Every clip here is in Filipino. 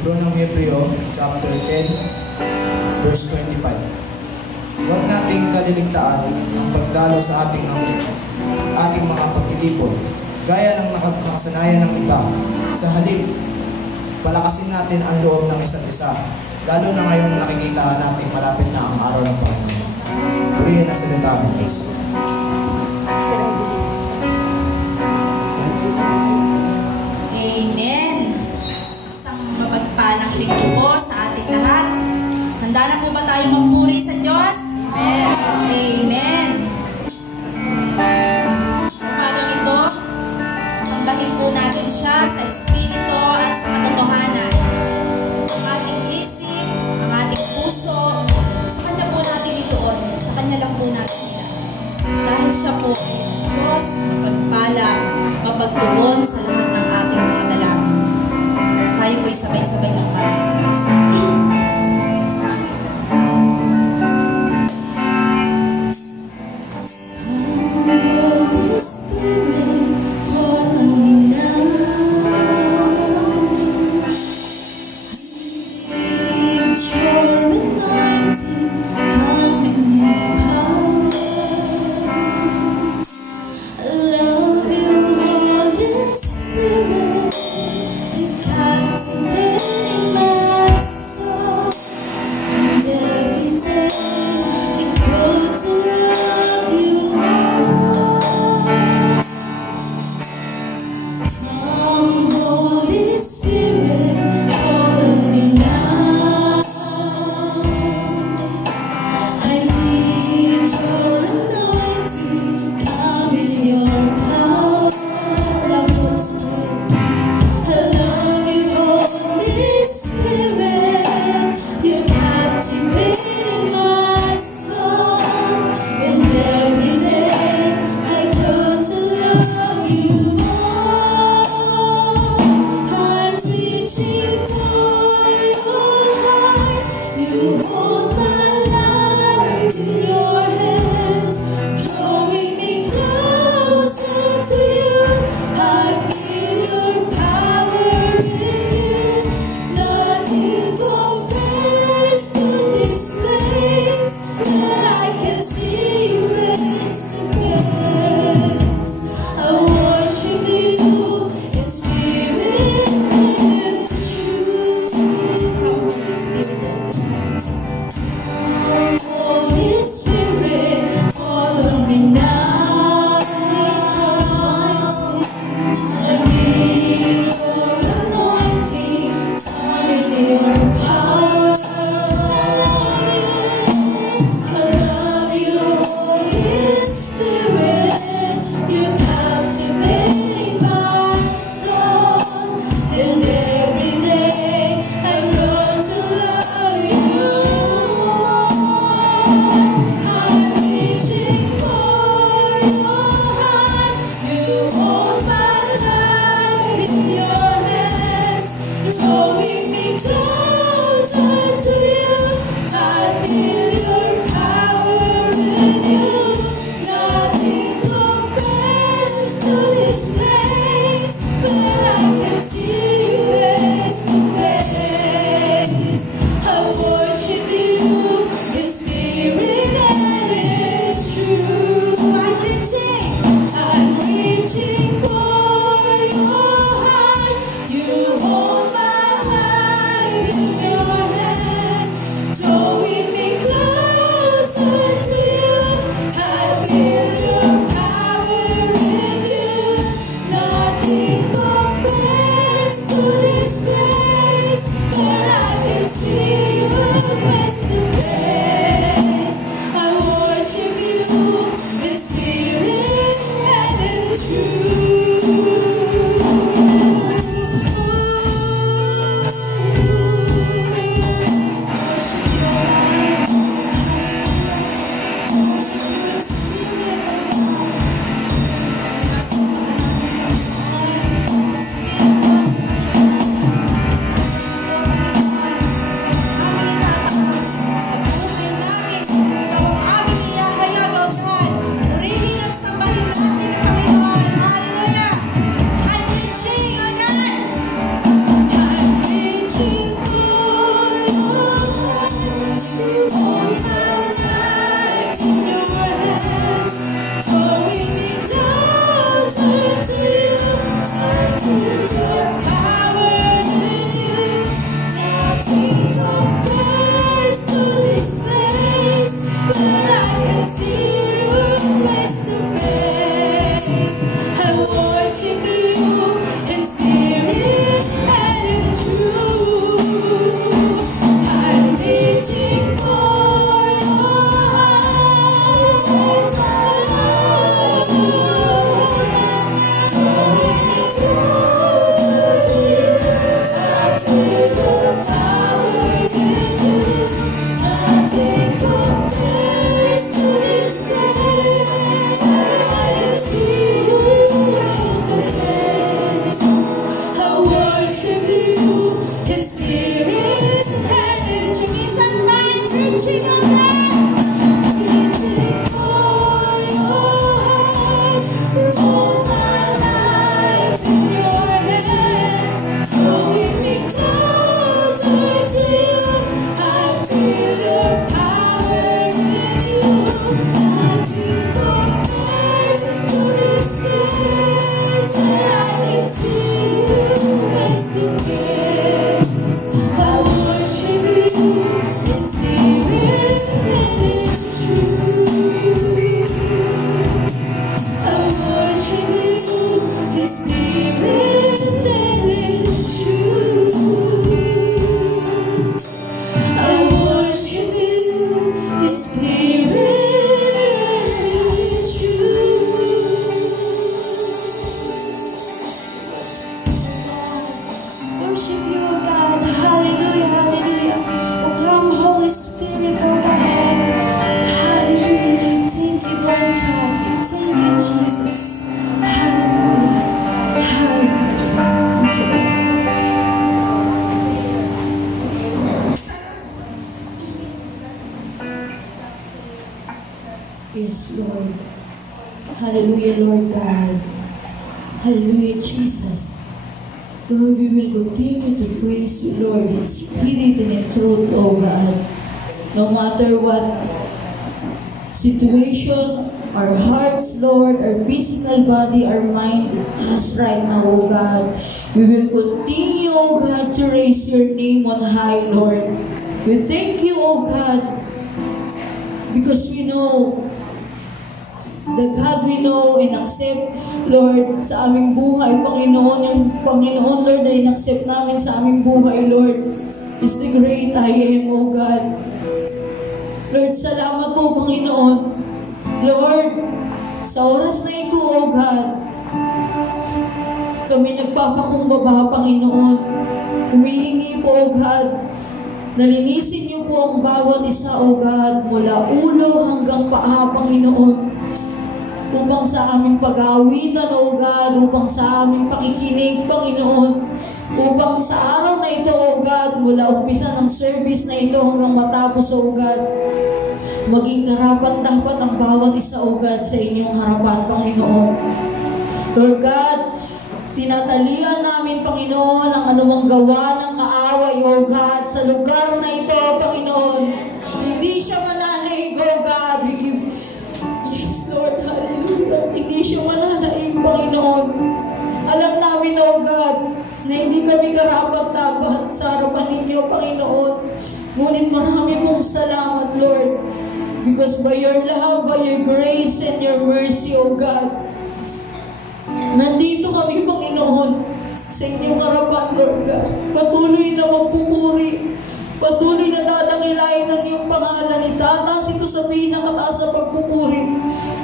Libro ng Hebreo, chapter 10, verse 25. Huwag nating kaliligtaan ang pagdalo sa ating mga pagtitipon, gaya ng nakasanayan ng iba. Sa halip, palakasin natin ang loob ng isa't isa, lalo na ngayong nakikita natin malapit na ang araw ng Panginoon. Purihin ang salita ng Diyos. Amen. Isang mapagpalang linggo po sa ating lahat. Handa na po ba tayo magpuri sa Diyos? Amen. Amen. Umagang ito, sambahin po natin siya sa Espiritu at sa katotohanan. Ang ating isip, ang ating puso, sa Kanya po natin ituon. Sa Kanya lang po natin ilan. Dahil siya po ay Diyos, mapagpala, mapagtugon sa lahat ng ating mga dalangin. Tayo po'y sabay-sabay ng Love you, Holy Spirit. Yes, Lord. Hallelujah, Lord God. Hallelujah, Jesus. Lord, we will continue to praise you, Lord, in spirit and in truth, oh God. No matter what situation, our hearts, Lord, our physical body, our mind has right now, oh God. We will continue, oh God, to raise your name on high, Lord. We thank you, oh God, because we know the God we know and accept, Lord, sa aming buhay, Panginoon, yung Panginoon, Lord, na in-accept namin sa aming buhay, Lord, is the great I am, oh God. Lord, salamat po, Panginoon. Lord, sa oras na ito, oh God, kami nagpapakumbaba, Panginoon. Humihingi po, oh God, nalinisin niyo po ang bawat isa, oh God, mula ulo hanggang paa, Panginoon. Upang sa aming pag-aawitan, O God, upang sa aming pakikinig, Panginoon, upang sa araw na ito, O God, mula umpisa ng service na ito hanggang matapos, O God, maging karapat-dapat ang bawat isa, O God, sa inyong harapan, Panginoon. Lord God, tinatalian namin, Panginoon, ang anumang gawa ng kaaway, O God, sa lugar na ito, Panginoon. Hindi siya mananaig, O God. We give, yes, Lord, hallelujah. Hindi siya mananaig, Panginoon. Alam namin, O God, na hindi kami karapat-dapat sa harapan ninyo, Panginoon. Ngunit marami pong salamat, Lord. Because by your love, by your grace, and your mercy, O God, nandito kami, Panginoon, sa inyong harapan, Lord God. Patuloy na magpupuri, patuloy na dadakilain ng iyong pangalan. Itataas ito sa pinakataas sa pagpupuri.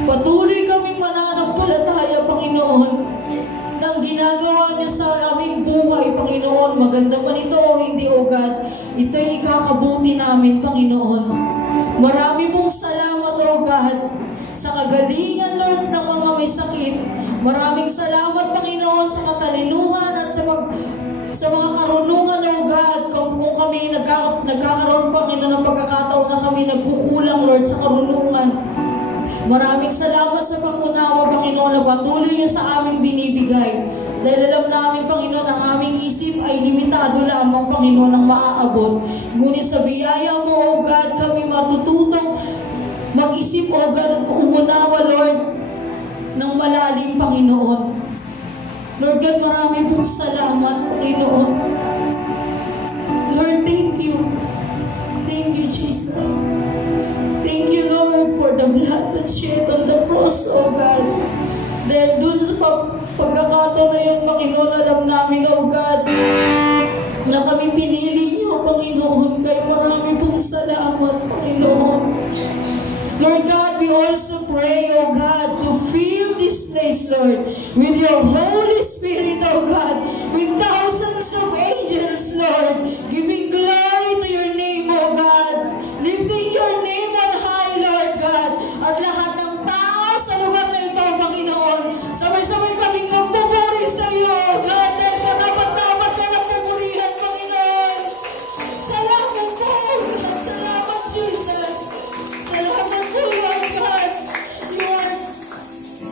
Patuloy kaming mananampalataya, Panginoon, ng ginagawa niyo sa aming buhay, Panginoon. Maganda man ito o hindi, O God, ito'y ikakabuti namin, Panginoon. Marami pong salamat, O God, sa kagalingan, Lord, ng mga may sakit. Maraming salamat, Panginoon, sa katalinuhan at sa mga karunungan, O God, kung kami nagkakaroon, Panginoon, ng pagkakataon na kami nagkukulang, Lord, sa karunungan. Maraming salamat sa pangunawa, Panginoon, na patuloy niyo sa aming binibigay. Dahil alam namin, Panginoon, ang aming isip ay limitado lamang, Panginoon, ang maaabot. Ngunit sa biyaya mo, O God, kami matututong mag-isip, O God, at umunawa, Lord, ng malalim, Panginoon. Lord God, marami pong salamat, Panginoon. Lord, thank you. Thank you, Jesus. Thank you, Lord, for the blood that shed on the cross, O God. Dahil dun sa pagkakataon na yun, Panginoon, alam namin, O God, na kami pinili niyo, Panginoon. Kaya marami pong salamat, Panginoon. Lord God, we also pray, O God, to fill this place, Lord, with your Holy Spirit, O God, with thousands of angels, Lord, giving glory to your name, O God, lifting your name on high, Lord God, at lahat ng tao sa lugar na ito, Panginoon, sabay-sabay kaming magpupuri sa iyo, O God, dahil dapat na lang pupurihan, Panginoon. Salamat po, O God. Salamat, Jesus. Salamat po, Lord God. You are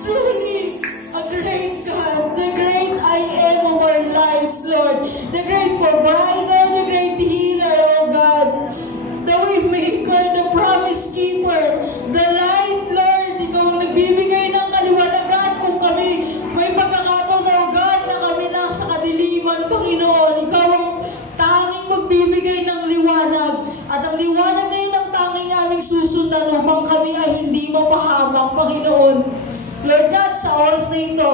truly a great God, the great I am of our lives, Lord, the great provider, the great healer, O God, the way maker, the promise keeper, the light, Lord. Ikaw ang nagbibigay ng kaliwanagan kung kami may pagkakataon, O God, na kami nasa kadiliman, Panginoon. Ikaw ang tanging magbibigay ng liwanag, at ang liwanag na yun ang tanging aming susundan upang kami ay hindi mapahamak, Panginoon. Lord God, sa oras na ito,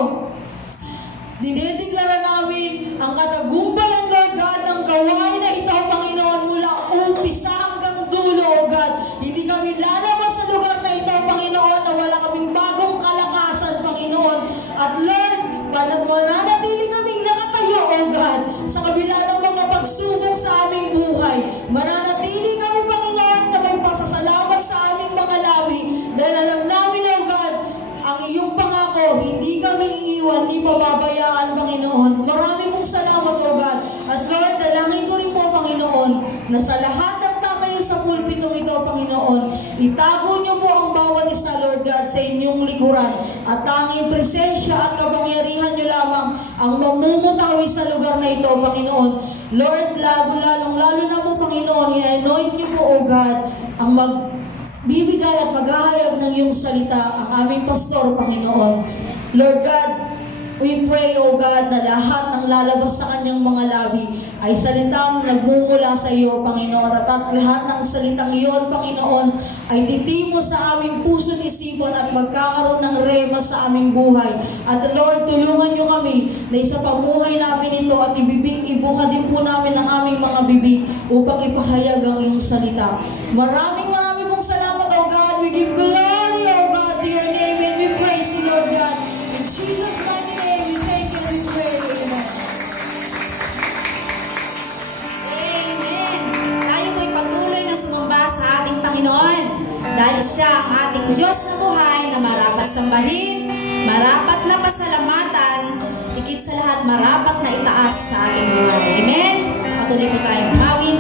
dinideklara namin ang katagumpayan, Lord God, ng gawain na ito, Panginoon, mula umpisa hanggang dulo, O God. Hindi kami lalabas sa lugar na ito, Panginoon, na wala kaming bagong kalakasan, Panginoon. At Lord, mananatili kaming nakatayo, O God, sa kabila ng mga pagsubok sa aming buhay. Mananatili kami, Panginoon, na may pasasalamat sa aming mga lawi. Dahil alam namin, O God, ang iyong pangako, hindi kami iiwan, hindi pababayaan, Panginoon. Marami mong salamat, O God. At Lord, dalangin ko rin po, Panginoon, na sa lahat ng tatayo sa pulpitong ito, Panginoon, itago niyo po ang bawat isa, Lord God, sa inyong likuran. At tanging presensya at kapangyarihan niyo lamang ang mamumutawi sa lugar na ito, Panginoon. Lord, lalo na po, Panginoon, i-anoint niyo po, O God, ang bibigay at maghahayag ng iyong salita, ang aming pastor, Panginoon. Lord God, we pray, O God, na lahat ng lalabas sa kanyang mga labi ay salitang nagmumula sa iyo, Panginoon. At lahat ng salitang iyon, Panginoon, ay titimo sa aming puso at isipan at magkakaroon ng rema sa aming buhay. At Lord, tulungan niyo kami na isa pamuhay namin ito at ibuka din po namin ang aming mga bibig upang ipahayag ang iyong salita. Maraming pong salamat, O God. We give glory, O God, to your name, and we praise you, Lord God. In Jesus' mighty name, we thank you and we pray. Amen. Amen. Tayo po'y patuloy na sumamba sa ating Panginoon. Dahil siya ang ating Diyos na buhay na marapat sambahin, marapat na pasalamatan, higit sa lahat marapat na itaas sa ating buhay. Amen. Patuloy po tayong mawin.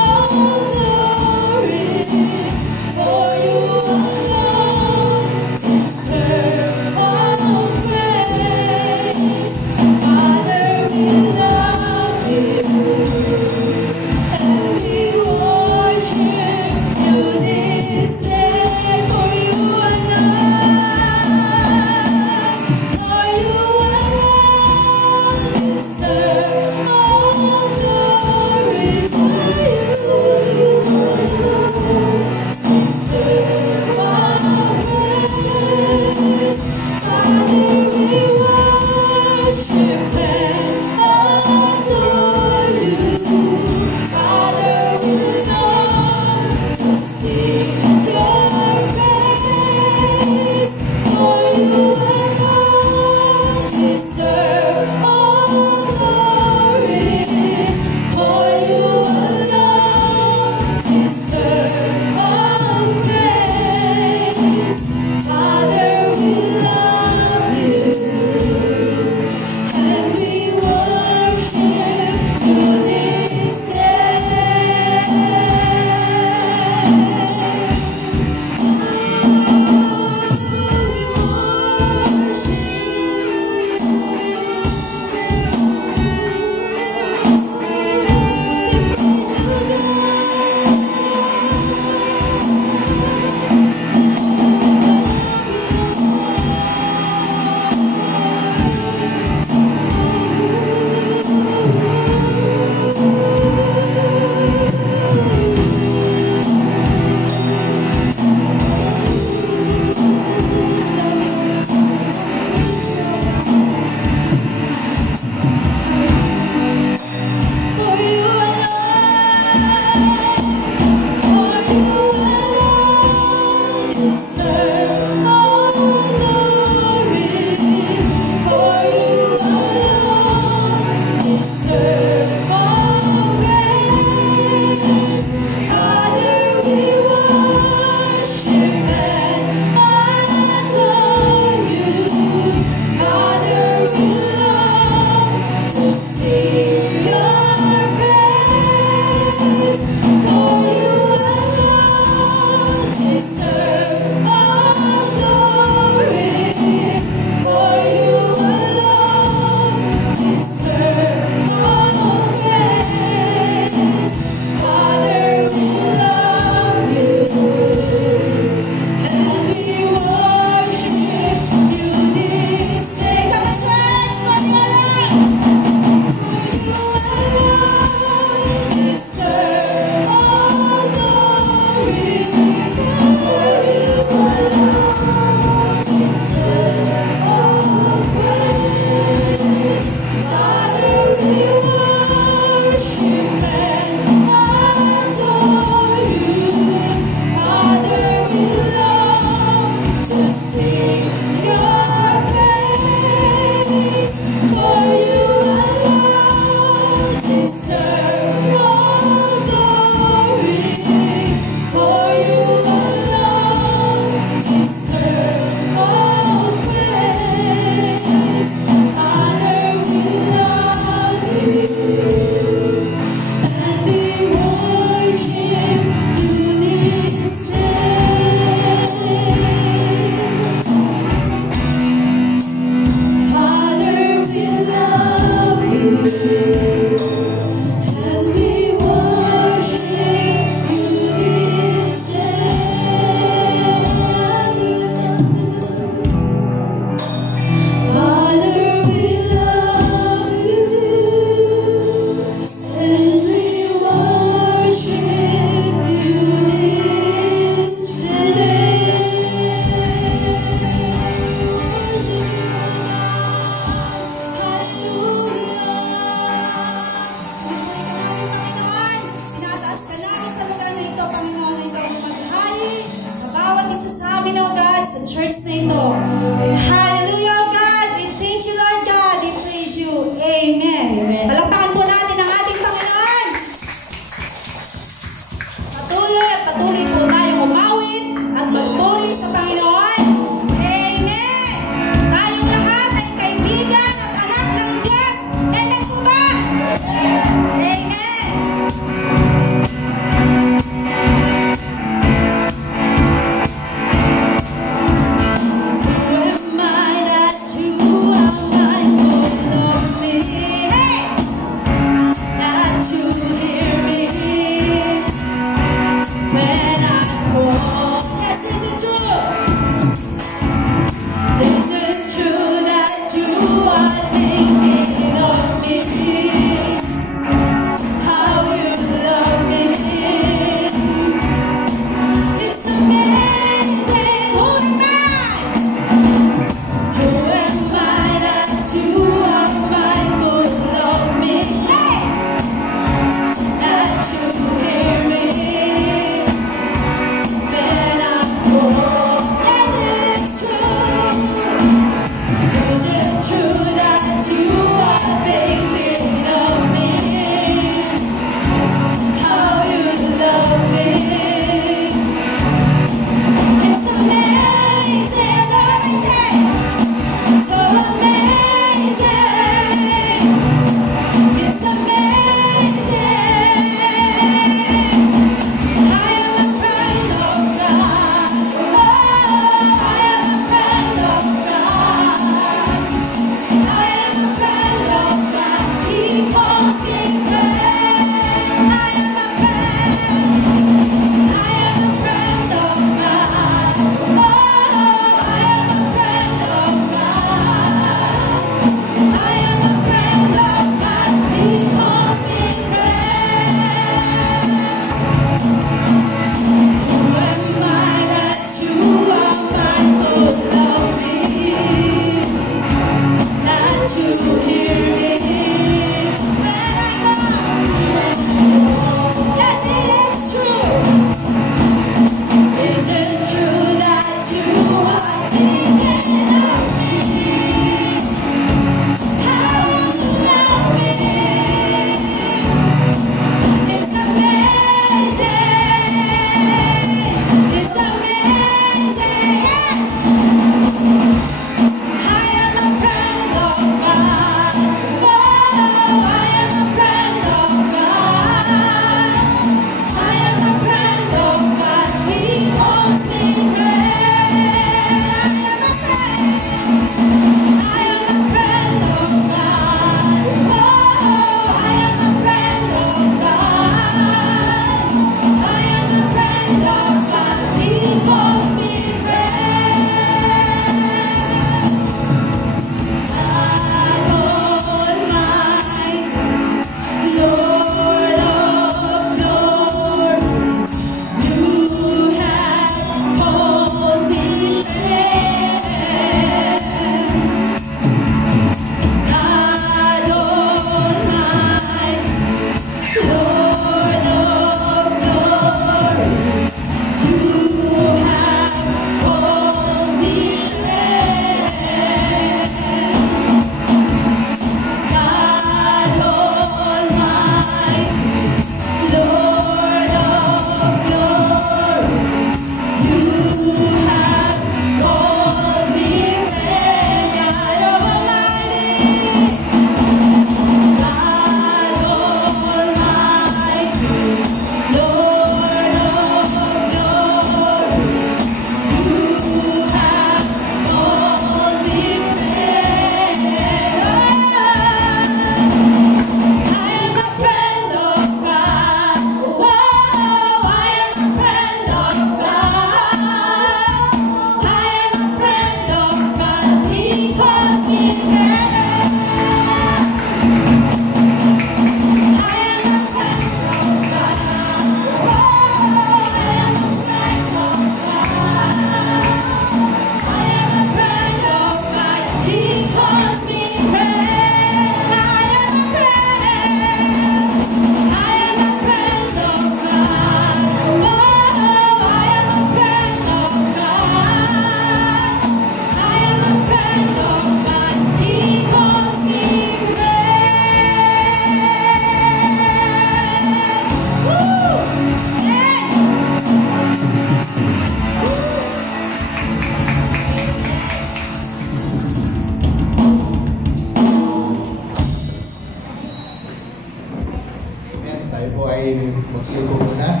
magsiupo muna.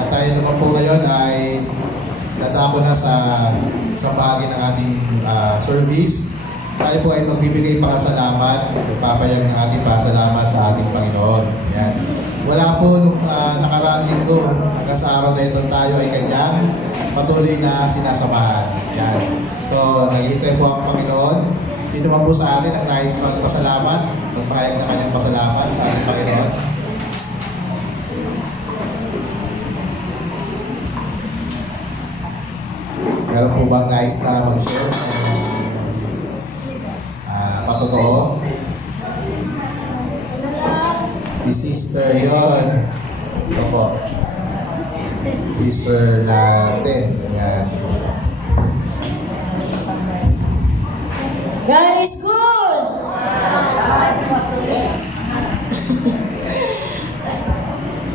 At tayo naman po ngayon ay natako na sa bahagi ng ating service. Tayo po ay magbibigay pasalamat, nagpapayag ng ating pasalamat sa ating Panginoon. Yan. Wala po nung nakaraang linggo, hanggang sa araw na ito tayo ay kanyang patuloy na sinasamahan. Yan. So, naghihintay po ang Panginoon. Dito naman po sa atin ang nais magpasalamat, magpahayag na kanyang pasalamat sa ating Panginoon. Meron po bang nais na mag-share? Patotoo? Si Sister yon. Ito po. Sister natin. Yan. God is good!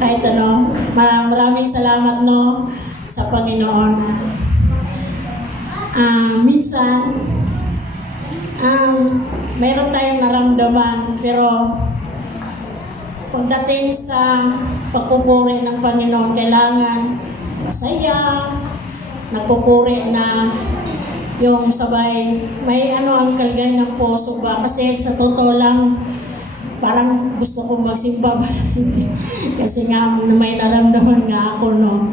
Kahit ano, maraming salamat no sa Panginoon. Minsan, mayroon tayong naramdaman, pero pagdating sa pagpupuri ng Panginoon, kailangan masaya, nagpupuri na yung sabay, may ang kalagay ng puso ba? Kasi sa totoo lang, parang gusto kong magsimba pa. Kasi nga may naramdaman nga ako, no?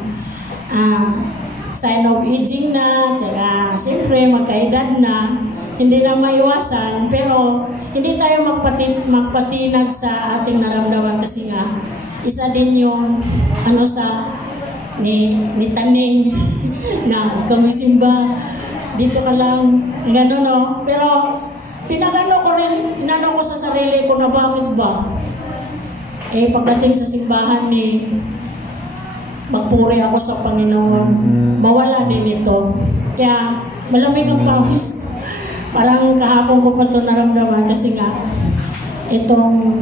Sign of aging na, tsaka siyempre magkaedad na, hindi na maiwasan, pero hindi tayo magpatinag sa ating naramdaman kasi nga, isa din yung sa ni Taning na kamisimba, dito ka lang, gano'n no? Pero pinagano ko rin, inano ko sa sarili ko na bakit ba? Pagdating sa simbahan magpuri ako sa Panginoon, mawala din ito. Kaya malamig ang pawis. Parang kahapon ko pa ito naramdaman kasi nga itong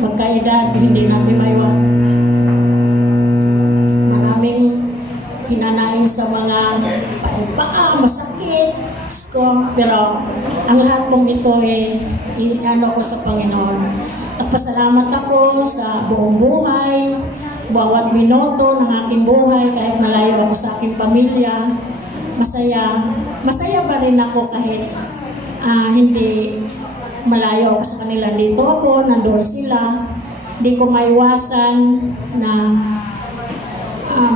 magkaedad, hindi natin maiwasan. Maraming hinanaing sa mga paa, masakit, pero ang lahat pong ito ko sa Panginoon. Nagpasalamat ako sa buong buhay, bawat minuto ng aking buhay, kahit malayo ako sa aking pamilya, masaya pa rin ako kahit hindi malayo ako sa kanila. Dito ako, nandoon sila, hindi ko maiwasan na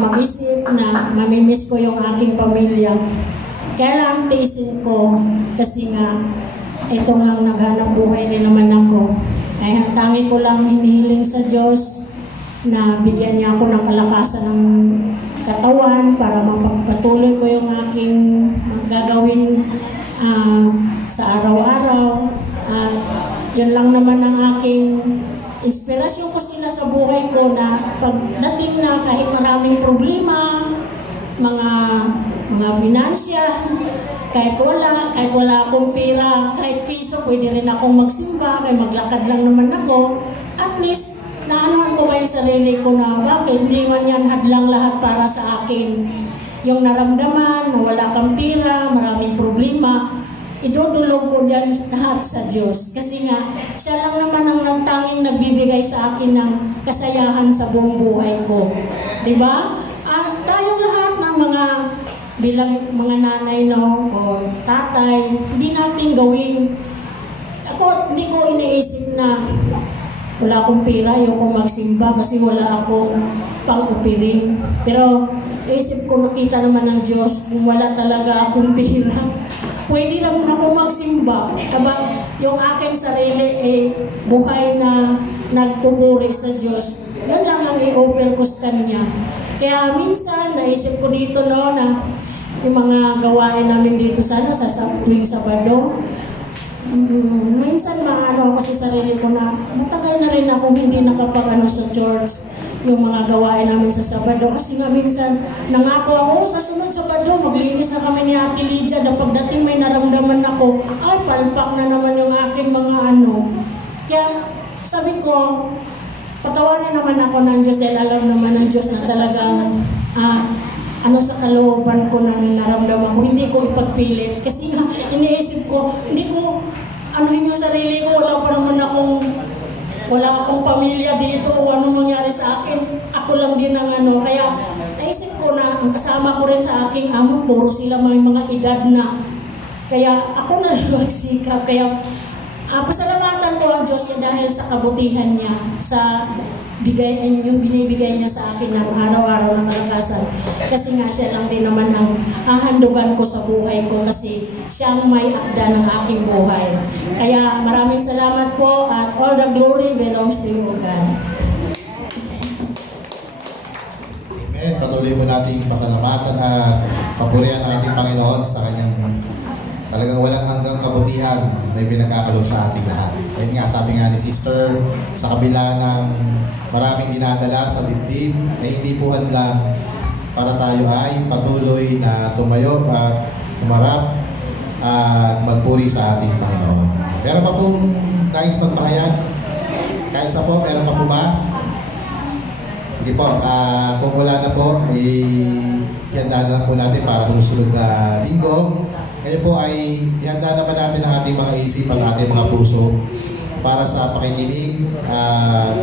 mag-isip na mamimiss ko yung aking pamilya. Kaya lang tiisin ko kasi nga ito nga naghanap buhay din naman ako. Ay hantangi ko lang hinihiling sa Diyos na bigyan niya ako ng kalakasan ng katawan para mapagpatuloy ko yung aking gagawin sa araw-araw. Yun lang naman ang aking inspirasyon ko sila sa buhay ko na pagdating na kahit maraming problema, mga financial, kahit wala akong pera, kahit piso, pwede rin akong magsimba, kahit maglakad lang naman ako, at least naanuhan ko ba yung sarili ko na bakit hindi man yan hadlang lahat para sa akin. Yung naramdaman, na wala kang pera, maraming problema, idudulog ko dyan lahat sa Diyos. Kasi nga, siya lang naman ang nagtanging nagbibigay sa akin ng kasayahan sa buong buhay ko. Diba? Tayong lahat ng bilang mga nanay o tatay, hindi natin gawin. Hindi ko iniisip na wala akong pera, ayoko magsimba kasi wala akong pang-upiring. Pero isip ko, nakita naman ng Diyos, kung wala talaga akong pera, pwede naman ako magsimba. Yung aking sarili buhay na nagpupuri sa Diyos. Yan lang ang i-offer ko sa Kanya. Kaya minsan, naisip ko dito na yung mga gawain namin dito sa tuwing Sabado, minsan ako sa sarili ko na matagal na rin ako hindi nakapag sa church yung mga gawain namin sa Sabado kasi nga minsan nangako ako sa sunod Sabado maglinis na kami ni Ate Lydia na pagdating may naramdaman ako palpak na naman yung aking mga kaya sabi ko patawarin naman ako ng Diyos dahil alam naman ng Diyos na talagang sa kalooban ko na naramdaman ko, hindi ko ipagpilit. Kasi nga, iniisip ko, hindi ko yung sarili ko, wala akong pamilya dito, o ano mangyari sa akin. ako lang din ang ano. Kaya naisip ko na ang kasama ko rin sa aking amo, puro sila may mga edad na. Kaya ako na lang magsikap. Kaya pasalamatan ko ang Diyos niya dahil sa kabutihan niya, sa yung binibigay niya sa akin ng araw-araw na kalakasan. Kasi nga siya lang din naman ang hahandugan ko sa buhay ko kasi siya ang may akda ng aking buhay. Kaya maraming salamat po at all the glory belongs to you, God. Amen. Patuloy mo nating pasalamatan at papurihan ang ating Panginoon sa kanyang talagang walang hanggang kabutihan na ipinagkakaloob sa ating lahat. Ayun nga, sabi nga ni Sister, sa kabila ng maraming dinadala sa dibdib, ay hindi po hadlang para tayo ay patuloy na tumayo at tumarap at magpuri sa ating Panginoon. Meron pa pong nais magpahayag? Kahit sa po, meron pa po ba? Sige po, kung wala na po, ihanda na po natin para sa susunod na linggo. Ngayon po ay ihanda naman natin ang ating mga isip at ating mga puso para sa pakikinig at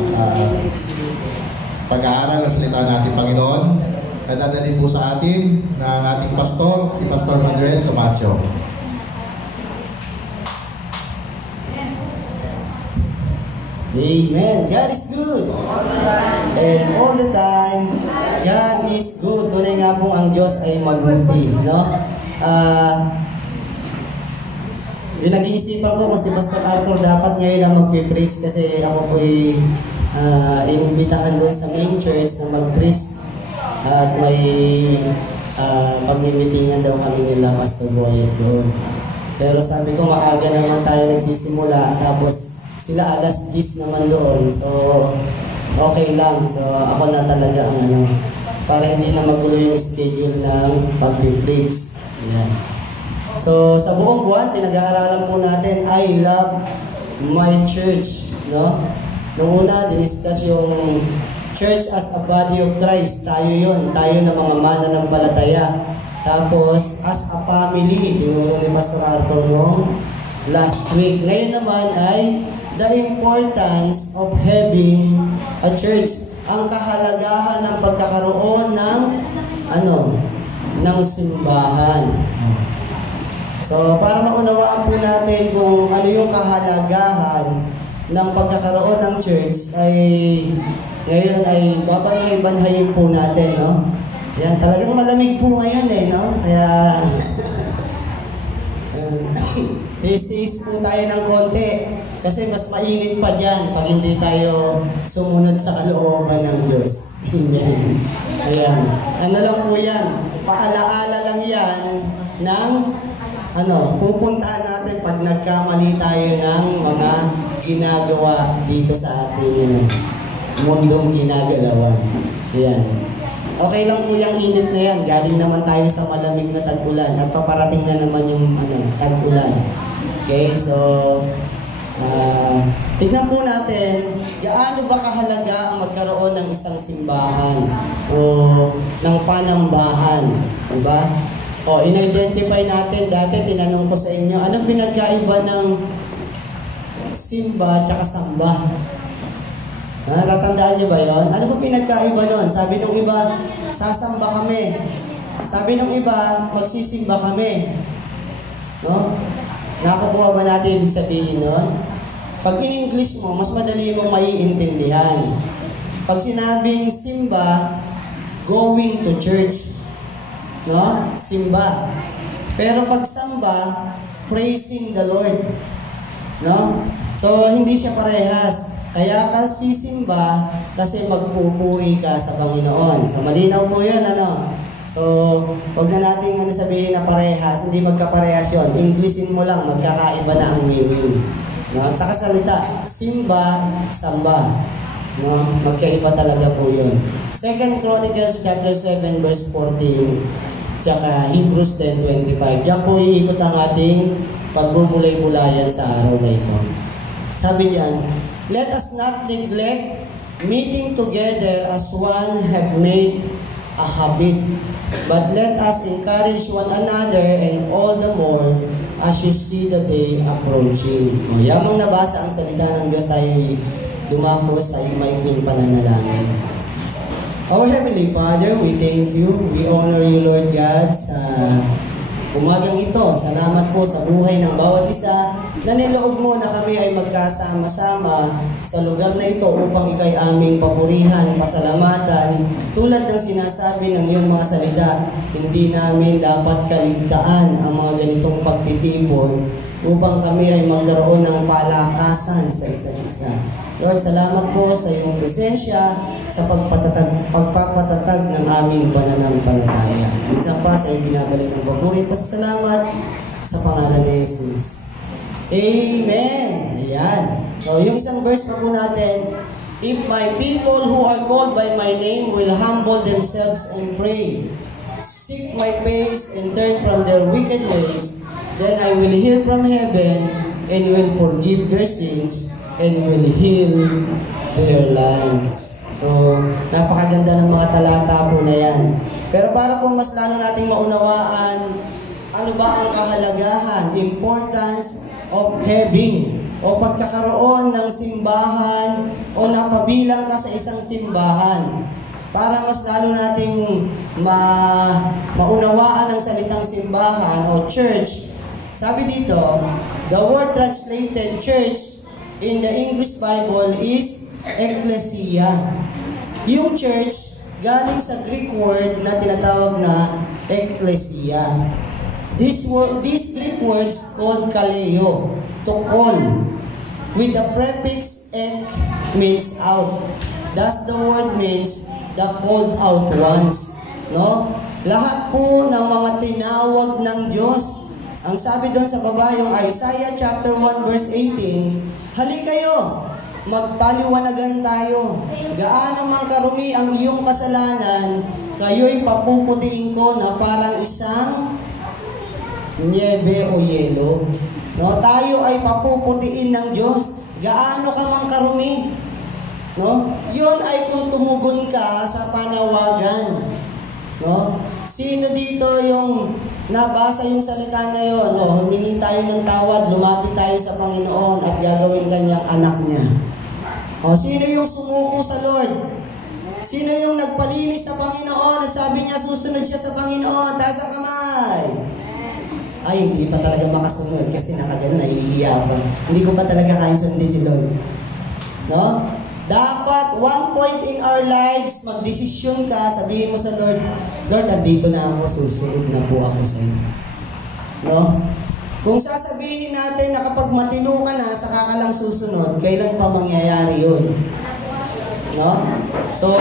pag-aaral ng salita natin Panginoon. Nadadali po sa atin ng ating pastor, si Pastor Manuel Camacho. Amen. God is good. And all the time, God is good. Tunay nga po ang Diyos ay mabuti. No? Yung nag-iisipan ko kung si Pastor Arthur dapat ngayon na mag-preach kasi ako po inimbitahan doon sa main church na mag-preach at may pagmimitingan daw kami nila Pastor Boyet doon. Pero sabi ko maaga naman tayo nagsisimula tapos sila alas 10 naman doon. So okay lang. So ako na talaga ang para hindi na magulo yung schedule ng pag-preach. Yeah. So, sa buong buwan, pinag-aaralan po natin, I love my church, no? Noong una, diniscuss yung church as a body of Christ. Tayo yun. Tayo na mga mananampalataya. Tapos, as a family, tinuro ni Pastor Arthur noong last week. Ngayon naman ay the importance of having a church. Ang kahalagahan ng pagkakaroon ng, ng simbahan. So, para maunawaan po natin kung ano yung kahalagahan ng pagkakaroon ng church ay ngayon ay babanhay-banhayin po natin, no? Yan, talagang malamig po ngayon no? Kaya tiis-tiis po tayo ng konti kasi mas mainit pa dyan pag hindi tayo sumunod sa kalooban ng Diyos. Amen. Ayan. Ano lang po yan? Paalaala lang yan ng pupuntahan natin pag nagkamali tayo ng mga ginagawa dito sa ating mundong ginagalawan. Ayan. Okay lang po yung init na yan. Galing naman tayo sa malamig na tag-ulan. At paparating na naman yung tag-ulan. Okay, so tignan po natin gaano ba kahalaga ang magkaroon ng isang simbahan o ng panambahan. Diba? O, in-identify natin, dati tinanong ko sa inyo, anong pinagkaiba ng simba at samba? Natatandaan niyo ba yon? Ano ba pinagkaiba nun? Sabi nung iba, sasamba kami. Sabi nung iba, magsisimba kami. No? Nakakuha ba natin ibig sabihin nun? Pag in-English mo, mas madali mong maiintindihan. Pag sinabing simba, going to church. No? Simba. Pero pag samba, praising the Lord. No? So, hindi siya parehas. Kaya kasi simba, kasi magpupuri ka sa Panginoon. So, malinaw po yun, So, huwag na natin sabihin na parehas, hindi magkaparehas yun. Englishin mo lang, magkakaiba na ang meaning. No? Tsaka salita, simba, samba. No? Magkaiba talaga po yun. 2 Chronicles chapter 7 verse 14 tsaka Hebrews 10:25. Diyan po iikot ang ating pagbubulay-bulayan sa araw na ito. Sabi niyan, let us not neglect meeting together as one have made a habit, but let us encourage one another and all the more as you see the day approaching. O, yamang nabasa ang salita ng Diyos, tayo dumako sa maikling pananalangin. Our Heavenly Father, we thank you. We honor you, Lord God, sa umagang ito. Salamat po sa buhay ng bawat isa na niloob mo na kami ay magkasama-sama sa lugar na ito upang ikay aming papurihan, pasalamatan. Tulad ng sinasabi ng iyong mga salita, hindi namin dapat kaligtaan ang mga ganitong pagtitipon upang kami ay magkaroon ng palakasan sa isa't isa. Lord, salamat po sa iyong presensya sa pagpapatatag ng aming pananampalataya. Minsan pa sa iyong binabalik ang papuri, pasasalamat sa pangalan ni Jesus. Amen! Ayan. So, yung isang verse pa po natin, if my people who are called by my name will humble themselves and pray, seek my face and turn from their wicked ways, then I will hear from heaven and will forgive their sins and will heal their lands. So, napakaganda ng mga talata po na yan. Pero para po mas lalo nating maunawaan, ano ba ang kahalagahan, importance of having o pagkakaroon ng simbahan o napabilang ka sa isang simbahan. Para mas lalo nating maunawaan ang salitang simbahan o church, sabi dito, the word translated church in the English Bible is ecclesia. Yung church, galing sa Greek word na tinatawag na ecclesia. These Greek words called kaleo, to call, with the prefix ek means out. Thus the word means the called out ones. No? Lahat po ng mga tinawag ng Diyos. Ang sabi doon sa baba, yung Isaiah chapter 1 verse 18, hali kayo, magpaliwanagan tayo. Gaano man karumi ang iyong kasalanan, kayo'y papuputiin ko na parang isang niebe o yelo. No? Tayo ay papuputiin ng Diyos. Gaano ka man karumi. No? Yun ay kung tumugon ka sa panawagan. No? Sino dito yung nabasa yung salita na yun? O, humingi tayo ng tawad, lumapit tayo sa Panginoon at gagawin kanyang anak niya. O, sino yung sumuko sa Lord? Sino yung nagpalinis sa Panginoon at sabi niya susunod siya sa Panginoon? Taas ang kamay! Ay, hindi pa talaga makasunod kasi nakagano, nahihiya pa. Hindi ko pa talaga kaya sundin si Lord. No? Dapat one point in our lives, magdesisyon ka, sabihin mo sa Lord, Lord, andito na ako, susunod na po ako sa iyo. No? Kung sasabihin natin na kapag matino ka na, saka ka lang susunod, kailan pa mangyayari yun? No? So,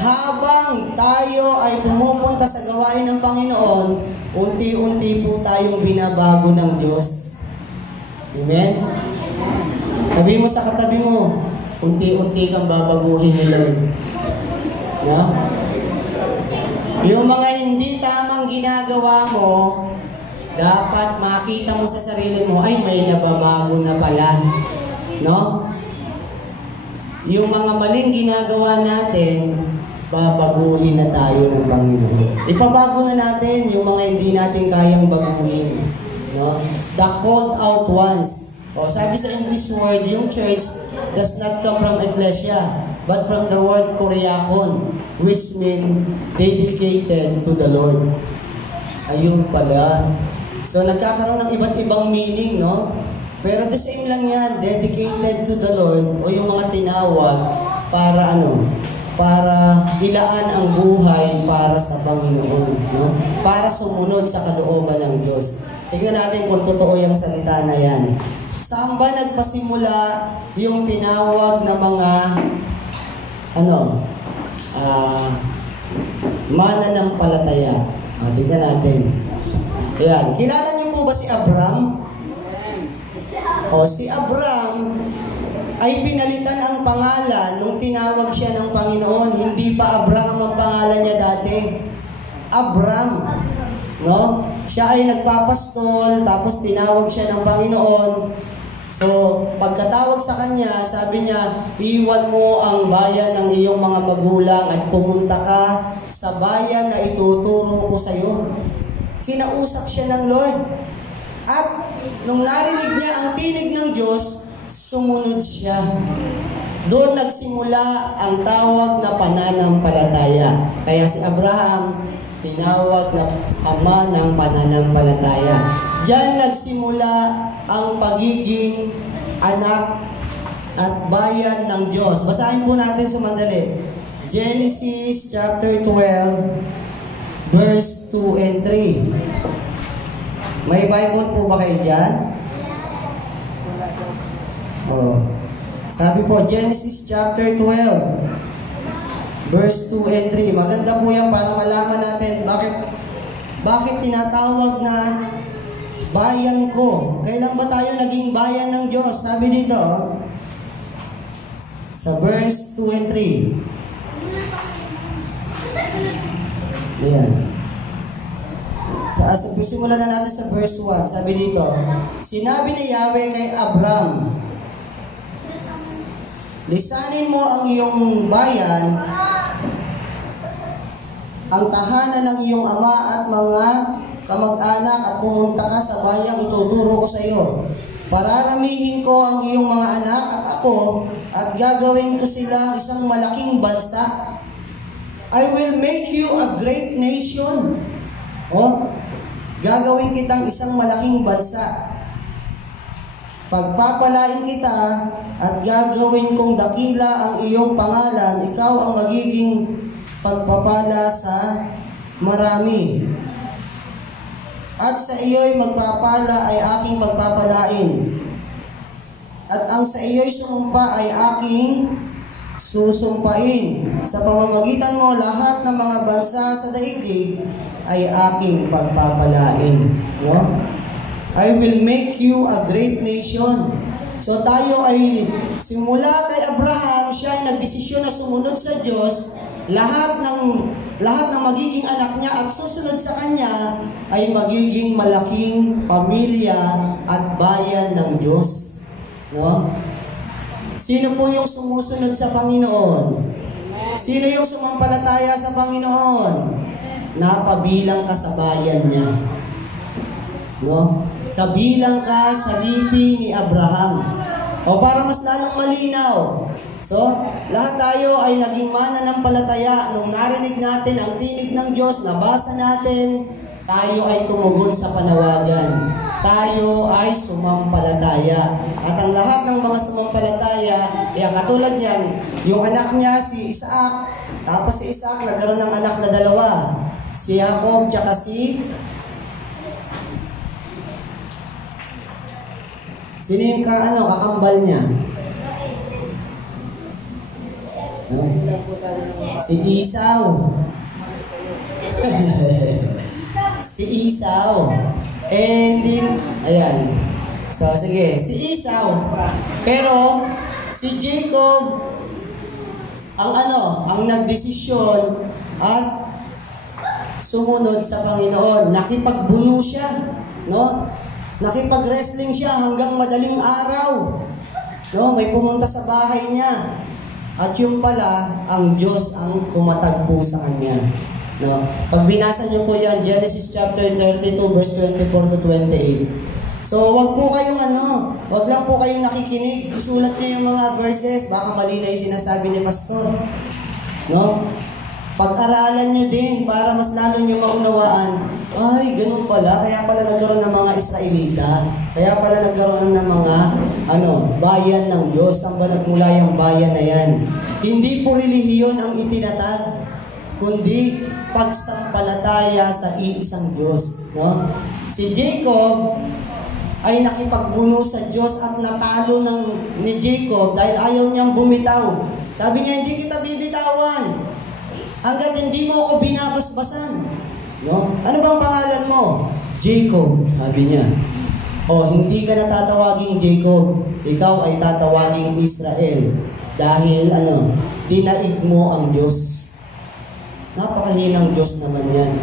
habang tayo ay pumupunta sa gawain ng Panginoon, unti-unti po tayong binabago ng Diyos. Amen? Sabi mo sa katabi mo, unti-unti kang babaguhin ni Lord. No? Yung mga hindi tamang ginagawa mo, dapat makita mo sa sarili mo, ay may nababago na pala. No? Yung mga maling ginagawa natin, babaguhin na tayo ng Panginoon. Ipabago na natin yung mga hindi natin kayang baguhin. No? The called out ones. O, sabi sa English word, yung church does not come from ecclesia, but from the word kuriakon, which means dedicated to the Lord. Ayun pala. So, nagkakaroon ng iba't ibang meaning, no? Pero the same lang yan, dedicated to the Lord, o yung mga tinawag para ano? Para ilaan ang buhay para sa Panginoon, no? Para sumunod sa kalooban ng Diyos. Tingnan natin kung totoo yung salita na yan. Saan ba nagpasimula yung tinawag na mga mananampalataya? Tingnan natin. Ayan. Kilala niyo po ba si Abram? O, si Abram ay pinalitan ang pangalan nung tinawag siya ng Panginoon. Hindi pa Abraham ang pangalan niya dati. Abram. No? Siya ay nagpapastol, tapos tinawag siya ng Panginoon. So, pagkatawag sa kanya, sabi niya, iwan mo ang bayan ng iyong mga magulang at pumunta ka sa bayan na ituturo ko sa iyo. Kinausap siya ng Lord. At nung narinig niya ang tinig ng Diyos, sumunod siya. Doon nagsimula ang tawag na pananampalataya. Kaya si Abraham, tinawag na ama ng pananampalataya. Diyan nagsimula ang pagiging anak at bayan ng Diyos. Basahin po natin sumandali. Genesis chapter 12, verse 2 and 3. May Bible po ba kayo dyan? Oh. Sabi po, Genesis chapter 12, verse 2 and 3. Maganda po yan para malaman natin bakit tinatawag na bayan ko. Kailan ba tayo naging bayan ng Diyos? Sabi dito, sa verse 2 and 3. Ayan. Simulan na natin sa verse 1. Sabi dito, sinabi ni Yahweh kay Abram, lisanin mo ang iyong bayan, ang tahanan ng iyong ama at mga kamag-anak at pumunta ka sa bayang ituturo ko sa iyo. Pararamihin ko ang iyong mga anak at ako at gagawin ko sila isang malaking bansa. I will make you a great nation. Gagawin kitang isang malaking bansa. Pagpapalain kita at gagawin kong dakila ang iyong pangalan, ikaw ang magiging pagpapala sa marami. At sa iyo'y magpapala ay aking pagpapalain. At ang sa iyo'y sumumpa ay aking susumpain. Sa pamamagitan mo, lahat ng mga bansa sa daigdig ay aking pagpapalain. I will make you a great nation. So tayo ay simula kay Abraham, siya ay nagdesisyon na sumunod sa Diyos. Lahat ng magiging anak niya at susunod sa kanya ay magiging malaking pamilya at bayan ng Diyos. Sino po yung sumusunod sa Panginoon? Sino yung sumampalataya sa Panginoon? Napabilang ka sa bayan niya. Kabilang ka sa lipi ni Abraham. Para mas lalong malinaw. So, lahat tayo ay naging mananampalataya nung narinig natin ang tinig ng Diyos, nabasa natin, tayo ay tumugon sa panawagan. Tayo ay sumampalataya. At ang lahat ng mga sumampalataya, katulad niyan, yung anak niya si Isaac, tapos si Isaac nagkaroon ng anak na dalawa. Si Jacob, tsaka sino yung kakambal niya? Si Esau. Si Esau. And then, ayan. So, sige. Si Esau. Pero, si Jacob, ang nagdesisyon at sumunod sa Panginoon. Nakipagbuno siya. Nakipag-wrestling siya hanggang madaling araw. May pumunta sa bahay niya. At yung pala, ang Diyos ang kumatagpo sa kanya. Pag binasa niyo po yan, Genesis chapter 32, verse 24 to 28. So, wag lang po kayong nakikinig. Isulat niyo yung mga verses, baka mali na yung sinasabi ni Pastor. Pag-aralan niyo din para mas lalo niyo maunawaan. Ay, ganun pala. Kaya pala nagkaroon ng mga Israelita. Kaya pala nagkaroon ng mga bayan ng Diyos. Saan ba nagmula yung bayan na yan? Hindi po relihiyon ang itinatag, kundi pagsampalataya sa iisang Diyos. Si Jacob ay nakipagbuno sa Diyos at natalo ni Jacob dahil ayaw niyang bumitaw. Sabi niya, hindi kita bibitawan hanggat hindi mo ako binabasbasan. Ano bang pangalan mo? Jacob, sabi niya. Hindi ka na tatawaging Jacob. Ikaw ay tatawaging Israel. Dahil dinaig mo ang Diyos. Napakahinang Diyos naman yan.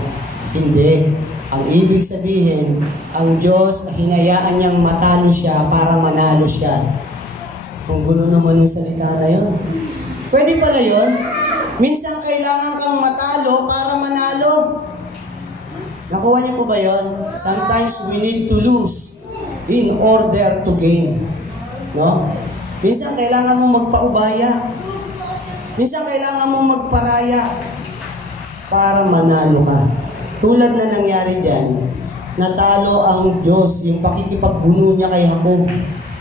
Hindi. Ang ibig sabihin, ang Diyos, hinayaan niyang matalo siya para manalo siya. Kung gulo naman yung salita na yun. Pwede pala yun. Minsan kailangan kang matalo para manalo. Nakuha niyo po ba yun? Sometimes we need to lose in order to gain. Minsan kailangan mo magpaubaya. Minsan kailangan mo magparaya para manalo ka. Tulad na nangyari dyan, natalo ang Diyos, yung pakikipagbuno niya kay Jacob.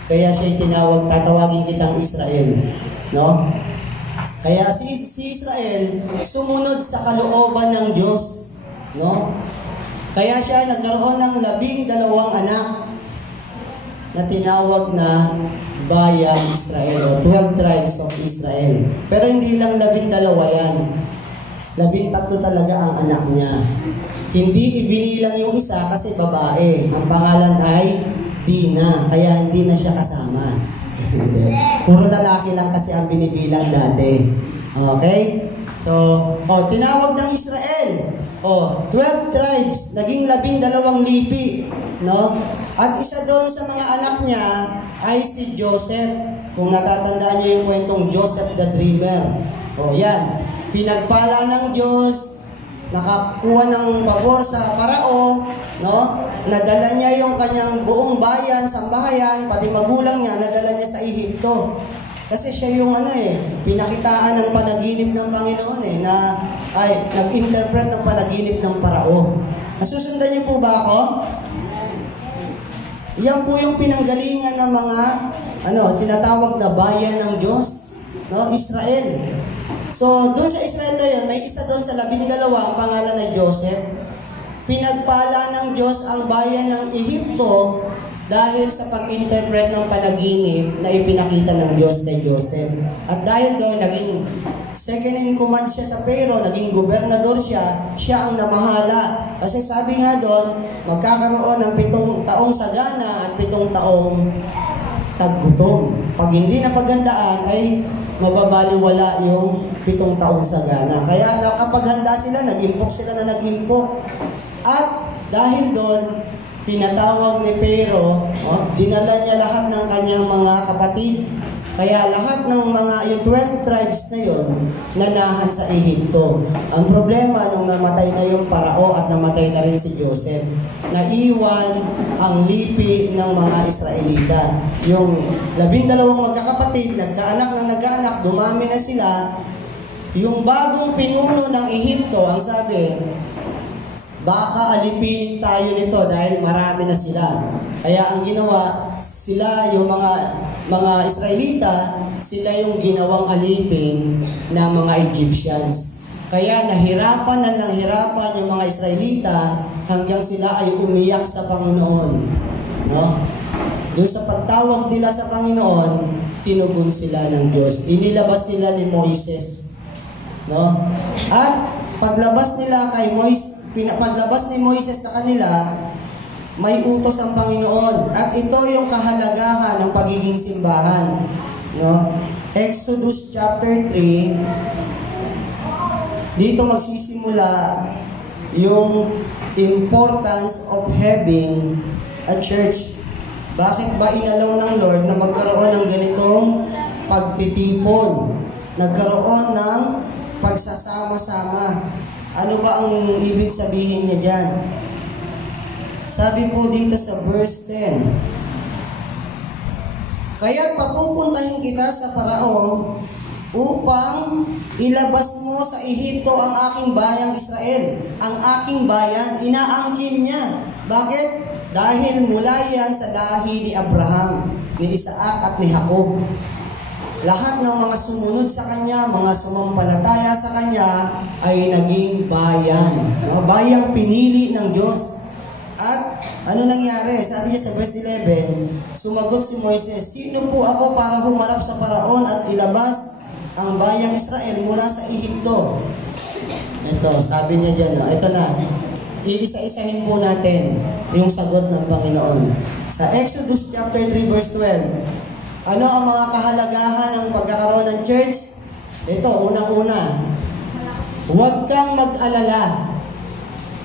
Kaya siya'y tinawag, tatawagin kitang Israel. No? Kaya si Israel sumunod sa kalooban ng Diyos. No? Kaya siya nagkaroon ng 12 anak na tinawag na Bayan Israel o 12 tribes of Israel. Pero hindi lang 12 yan. 13 talaga ang anak niya. Hindi ibinilang yung isa kasi babae. Ang pangalan ay Dina. Kaya hindi na siya kasama. Puro lalaki lang kasi ang binibilang dati. Okay? So, tinawag ng Israel. 12 tribes, naging 12 lipi, no? At isa doon sa mga anak niya ay si Joseph. Kung natatandaan niyo yung kwentong Joseph the Dreamer. Yan. Pinagpala ng Diyos, nakakuha ng pabor sa Parao, no? Nadala niya yung kanyang buong bayan, sambahayan, pati magulang niya, nadala niya sa Ehipto. Kasi siya yung pinakitaan ng panaginip ng Panginoon nag-interpret ng panaginip ng Parao. Nasusundan niyo po ba ako? Yan po yung pinanggalingan ng mga sinatawag na bayan ng Diyos, no? Israel. So, doon sa Israel na yun, may isa doon sa 12 ang pangalan na Joseph. Pinagpala ng Diyos ang bayan ng Ehipto dahil sa pag-interpret ng panaginip na ipinakita ng Diyos kay Joseph. At dahil doon, naging second in command siya sa Pharaoh, naging gobernador siya ang namahala. Kasi sabi nga doon, magkakaroon ng 7 taong sagana at 7 taong taggutom. Pag hindi napaghandaan, ay mababaliwala yung 7 taong sagana. Kaya nakapaghanda sila, nag-impok sila na nag-impok. At dahil doon, pinatawag ni Pharaoh, dinala niya lahat ng kanyang mga kapatid. Kaya lahat ng yung 12 tribes na yun, nanahan sa Ehipto. Ang problema, nung namatay na yung Parao at namatay na rin si Joseph, naiwan ang lipi ng mga Israelita. Yung 12 magkakapatid, nagkaanak, dumami na sila. Yung bagong pinuno ng Ehipto, ang sabi, baka alipinin tayo nito dahil marami na sila. Kaya ang ginawa, sila yung mga Israelita, sila yung ginawang alipin ng mga Egyptians. Kaya nahirapan yung mga Israelita hanggang sila ay umiyak sa Panginoon. No? Doon sa pagtawag nila sa Panginoon, tinugon sila ng Diyos. Inilabas nila ni Moises. No? At paglabas nila kay Moises, paglabas ni Moises sa kanila, may utos ang Panginoon. At ito yung kahalagahan ng pagiging simbahan. No? Exodus chapter 3, dito magsisimula yung importance of having a church. Bakit ba inalaw ng Lord na magkaroon ng ganitong pagtitipon? Nagkaroon ng pagsasama-sama. Ano ba ang ibig sabihin niya dyan? Sabi po dito sa verse 10, kaya't papupuntahin kita sa Parao upang ilabas mo sa Ehipto ang aking bayang Israel. Ang aking bayan, inaangkin niya. Bakit? Dahil mula yan sa lahi ni Abraham, ni Isaac at ni Jacob. Lahat ng mga sumunod sa kanya, mga sumampalataya sa kanya, ay naging bayan. Bayang pinili ng Diyos. At ano nangyari? Sabi niya sa verse 11, sumagot si Moises, sino po ako para humarap sa Paraon at ilabas ang bayang Israel mula sa Ehipto? Ito, sabi niya dyan, ito na. Iisa-isahin po natin yung sagot ng Panginoon. Sa Exodus chapter 3 verse 12, ano ang mga kahalagahan ng pagkakaroon ng church? Ito, unang-una, huwag kang mag-alala.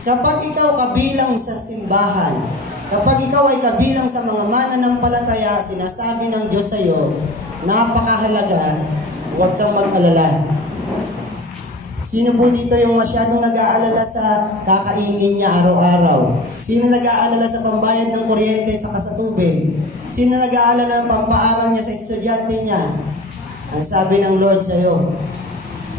Kapag ikaw kabilang sa simbahan, kapag ikaw ay kabilang sa mga mananampalataya, sinasabi ng Diyos sa iyo, napakahalaga, huwag kang mag-alala. Sino po dito yung masyadong nag-aalala sa kakainin niya araw-araw? Sino nag-aalala sa pambayad ng kuryente sa kasatubig? Sino nag-aalala ng pampaaral niya sa estudyante niya? Ang sabi ng Lord sa'yo,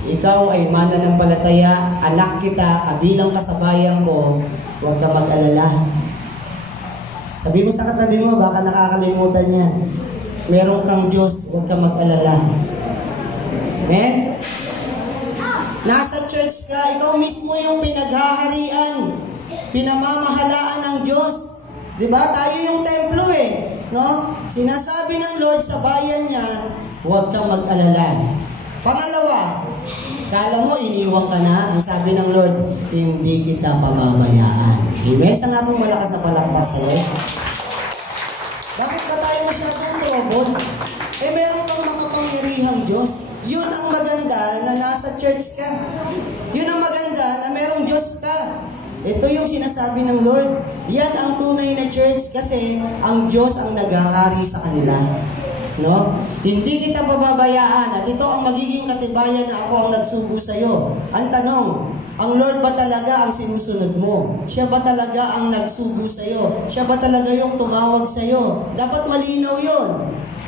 ikaw ay mananampalataya, anak kita, kabilang kasabayan ko, huwag ka mag-alala. Sabi mo sa katabi mo, baka nakakalimutan niya. Meron kang Diyos, huwag ka mag-alala. Amen? Nasa church ka, ikaw mismo yung pinaghaharian, pinamamahalaan ng Diyos. Diba? Tayo yung templo no? Sinasabi ng Lord sa bayan niya, huwag kang mag-alala. Pangalawa, kala mo iniwan ka na, ang sabi ng Lord, hindi kita pababayaan. Amen? Saan nga pong malakas na palakpak sa Lord? Bakit ba tayo masyadong trouble? Meron kang makapangyarihang Diyos. Yun ang maganda na nasa church ka. Yun ang maganda na merong Diyos ka. Ito yung sinasabi ng Lord. Yan ang tunay na church kasi ang Diyos ang naghahari sa kanila. No? Hindi kita pababayaan at ito ang magiging katibayan na ako ang nagsugo sa iyo. Ang tanong, ang Lord ba talaga ang sinusunod mo? Siya ba talaga ang nagsugo sa iyo? Siya ba talaga yung tumawag sa iyo? Dapat malinaw yun.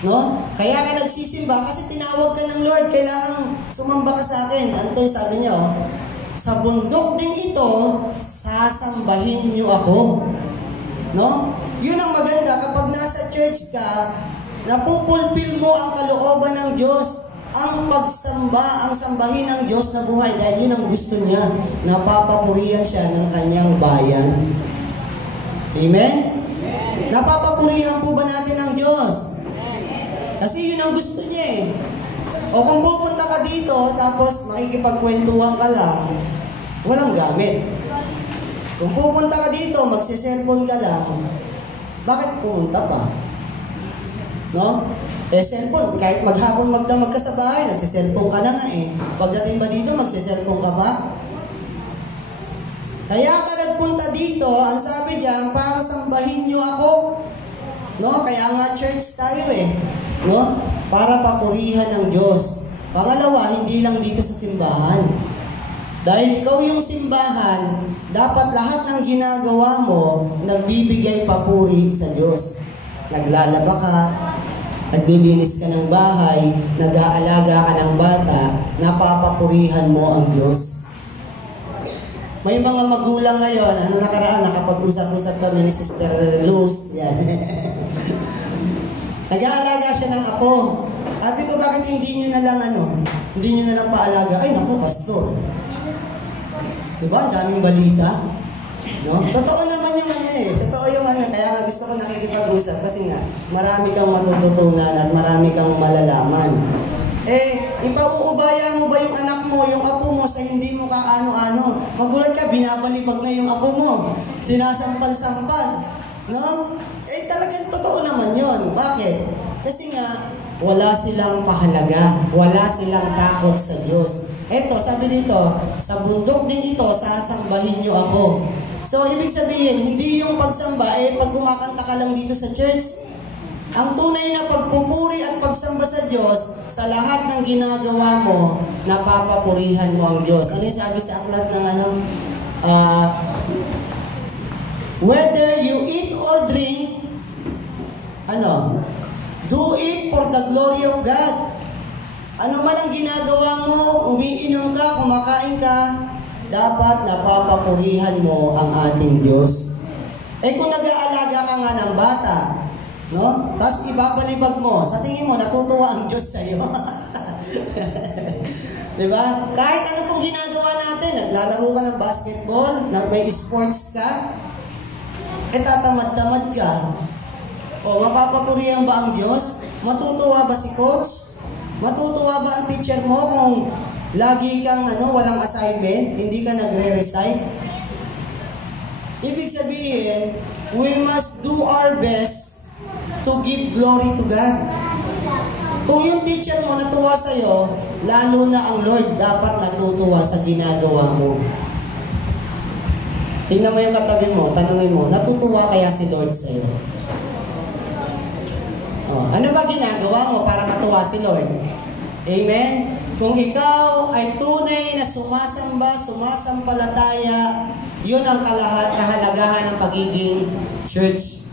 No? Kaya ka nagsisimba kasi tinawag ka ng Lord. Kailangan sumamba ka sa akin. Ano yung sabi niya? Sa bundok din ito, sasambahin niyo ako. No? Yun ang maganda kapag nasa church ka, napupulpil mo ang kalooban ng Diyos, ang pagsamba, ang sambahin ng Diyos na buhay dahil yun ang gusto niya. Napapapurihan siya ng kanyang bayan. Amen? Napapapurihan po ba natin ang Diyos? Kasi yun ang gusto niya O kung pupunta ka dito, tapos makikipagkwentuhan ka lang, walang gamit. Kung pupunta ka dito, magsiselfon ka lang, bakit pumunta pa? No? Cellphone, kahit maghapon magdamag ka sa bahay, nagsiselfon ka na nga Pagdating ba dito, magsiselfon ka ba? Kaya ka nagpunta dito, ang sabi diyan, para sambahin niyo ako. No? Kaya nga church tayo No? Para papurihan ng Diyos. Pangalawa, hindi lang dito sa simbahan. Dahil ikaw yung simbahan, dapat lahat ng ginagawa mo, nagbibigay papuri sa Diyos. Naglalaba ka, naglilinis ka ng bahay, nag-aalaga ka ng bata, napapapurihan mo ang Diyos. May mga magulang ngayon, nakaraan, nakapag-usap-usap kami ni Sister Luz, yan. Nag-aalaga siya ng apo. Sabi ko, bakit hindi nyo na lang hindi nyo na lang paalaga? Ay, naku, pastor. Diba? Ang daming balita. No? Totoo naman yung Totoo yung Kaya nga gusto ko nakikipag-usap kasi nga, marami kang matututunan at marami kang malalaman. Ipauubaya mo ba yung anak mo, yung apo mo sa hindi mo kaano-ano? Magulat ka, binabalibag na yung apo mo. Sinasampal-sampal. No? Talagang totoo naman yon. Bakit? Kasi nga, wala silang pahalaga. Wala silang takot sa Diyos. Eto, sabi dito, sa bundok din ito, sasambahin niyo ako. So, ibig sabihin, hindi yung pagsamba, pag kumakanta ka lang dito sa church. Ang tunay na pagpupuri at pagsamba sa Diyos, sa lahat ng ginagawa mo, napapapurihan mo ang Diyos. Ano yung sabi sa aklat ng whether you eat or drink, do it for the glory of God. Ano man ang ginagawa mo, umiinom ka, kumakain ka, dapat napapapurihan mo ang ating Diyos. Kung nag-aalaga ka nga ng bata, no? Tapos ibabalibag mo, sa tingin mo, natutuwa ang Diyos sa'yo. Diba? Kahit ano pong ginagawa natin, naglalaro ka ng basketball, may sports ka, tatamad-tamad ka. Mapapapurihan ba ang Diyos? Matutuwa ba si coach? Matutuwa ba ang teacher mo kung lagi kang walang assignment, hindi ka nagre-recite? Ibig sabihin, we must do our best to give glory to God. Kung yung teacher mo natuwa sa'yo, lalo na ang Lord dapat natutuwa sa ginagawa mo. Tingnan mo yung katabi mo, tanungin mo, natutuwa kaya si Lord sa'yo? Ano ba ginagawa mo para matuwa si Lord? Amen? Kung ikaw ay tunay na sumasamba, sumasampalataya, yun ang kahalagahan ng pagiging church.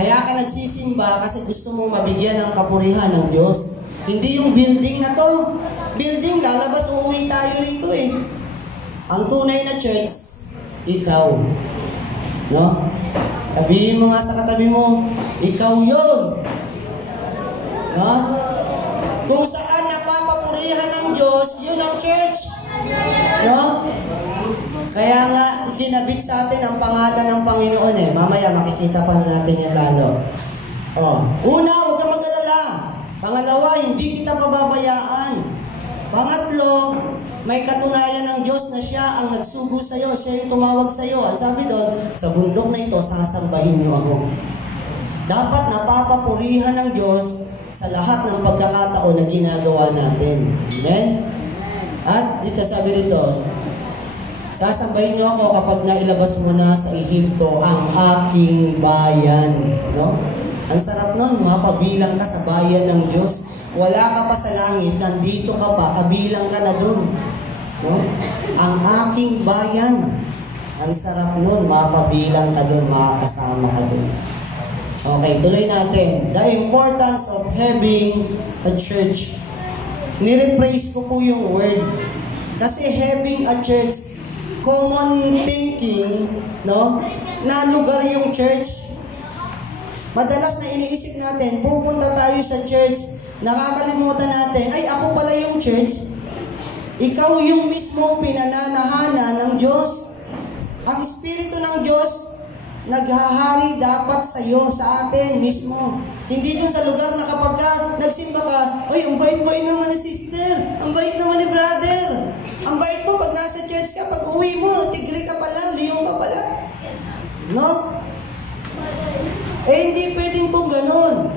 Kaya ka nagsisimba kasi gusto mong mabigyan ng kapurihan ng Diyos. Hindi yung building na to. Building, lalabas, uuwi tayo rito eh. Ang tunay na church, ikaw. No? Sabihin mo nga sa katabi mo, ikaw yun. No? Kung saan napapapurihan ng Diyos, yun ang church. No? Kaya nga, kinabit sa atin ang pangalan ng Panginoon eh. Mamaya, makikita pa natin yan lalo. Una, huwag ka mag-alala. Pangalawa, hindi kita pababayaan. Pangatlo, may katunayan ng Diyos na siya ang nagsugo sa iyo, siya yung tumawag sa iyo. Ang sabi doon, sa bundok na ito, sasambahin niyo ako. Dapat napapapurihan ng Diyos sa lahat ng pagkakataon na ginagawa natin. Amen? At dito sabi rito, sasambahin niyo ako kapag nailabas mo na sa Ehipto ang aking bayan. No? Ang sarap nun, mapabilang ka sa bayan ng Diyos. Wala ka pa sa langit, nandito ka pa, kabilang ka na dun. No? Ang aking bayan. Ang sarap nun, mapabilang ka dun, makakasama ka dun. Okay, tuloy natin. The importance of having a church. Nire-praise ko po yung word. Kasi having a church, common thinking, no? Na lugar yung church. Madalas na iniisip natin, pupunta tayo sa church, nakakalimutan natin, ay ako pala yung church. Ikaw yung mismong pinananahanan ng Diyos. Ang Espiritu ng Diyos, naghahari dapat sa iyo, sa atin mismo. Hindi dun sa lugar na kapag ka nagsimba ka, ay, ang bait-bait naman ni sister, ang bait naman ni brother. Ang bait mo pag nasa church ka, pag uwi mo, tigre ka pala, liyong ka pala. No? Hindi pwedeng po ganun.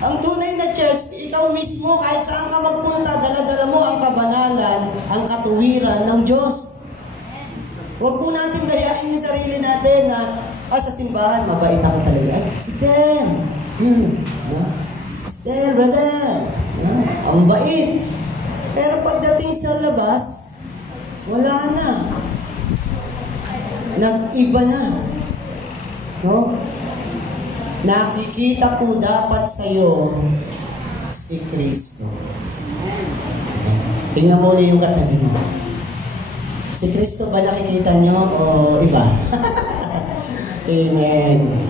Ang tunay na church, ikaw mismo, kahit saan ka magpunta, dala-dala mo ang kabanalan, ang katuwiran ng Diyos. Huwag po natin dayain yung sarili natin na, sa simbahan, mabait ako talaga. Sister! No? Sister, brother! No? Ang bait! Pero pagdating sa labas, wala na. Nag-iba na. No? Nakikita po dapat sa'yo si Kristo. Tingnan mo ulit yung katabi mo. Si Kristo ba nakikita nyo o iba? Amen.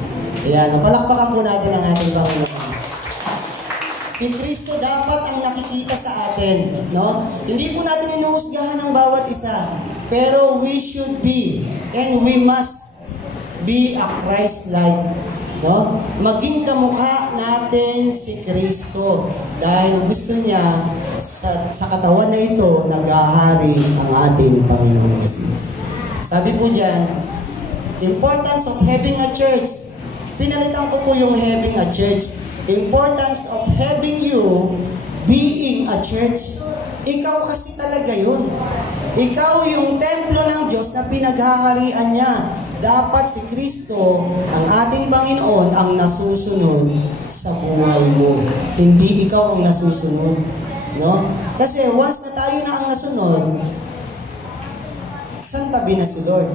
Ayan, palakpakan po natin ang ating Panginoon. Si Kristo dapat ang nakikita sa atin, no? Hindi po natin inuhusgahan ng bawat isa, pero we should be and we must be a Christ-like, no? Maging kamukha natin si Kristo dahil gusto niya sa katawan na ito naghahari ang ating Panginoon Jesus. Sabi po diyan, importance of having a church. Pinalitan ko po yung having a church. Importance of having you being a church. Ikaw kasi talaga yun. Ikaw yung templo ng Diyos na pinaghaharian niya. Dapat si Kristo, ang ating Panginoon, ang nasusunod sa buhay mo. Hindi ikaw ang nasusunod. No? Kasi once na tayo na ang nasunod, saan tabi na si Lord?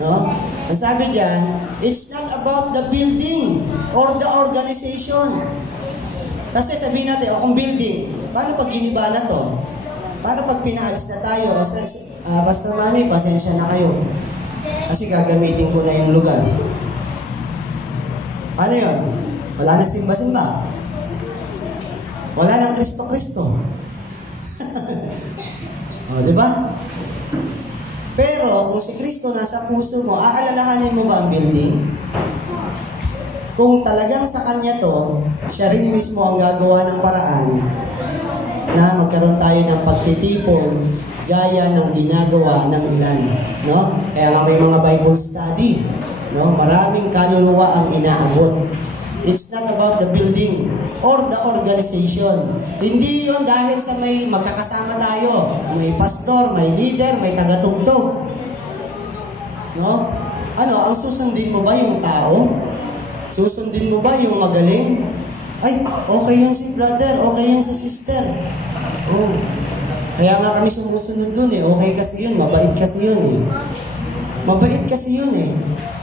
No? Ang sabi diyan, it's not about the building or the organization. Kasi sabihin natin, kung building, paano pag giniba na to? Paano pag pinaalis na tayo? Basta Manny, pasensya na kayo. Kasi gagamitin ko na yung lugar. Paano yun? Wala na simba-simba. Wala nang Kristo-Kristo. O, di ba? Pero, kung si Kristo nasa puso mo, aalalahanin mo ba ang building? Kung talagang sa Kanya to, siya rin mismo ang gagawa ng paraan na magkaroon tayo ng pagtitipon gaya ng ginagawa ng ilan. No? Kaya nga may mga Bible study. No? Maraming kaluluwa ang inaabot. It's not about the building or the organization. Hindi yun dahil sa may magkakasama tayo. May pastor, may leader, may tagatugtog. No? Ano, ang susundin mo ba yung tao? Susundin mo ba yung magaling? Ay, okay yun si brother, okay yun si sister. Oh. Kaya nga kami sumusunod dun eh. Okay kasi yun, mabait kasi yun eh. Mabait kasi yun eh.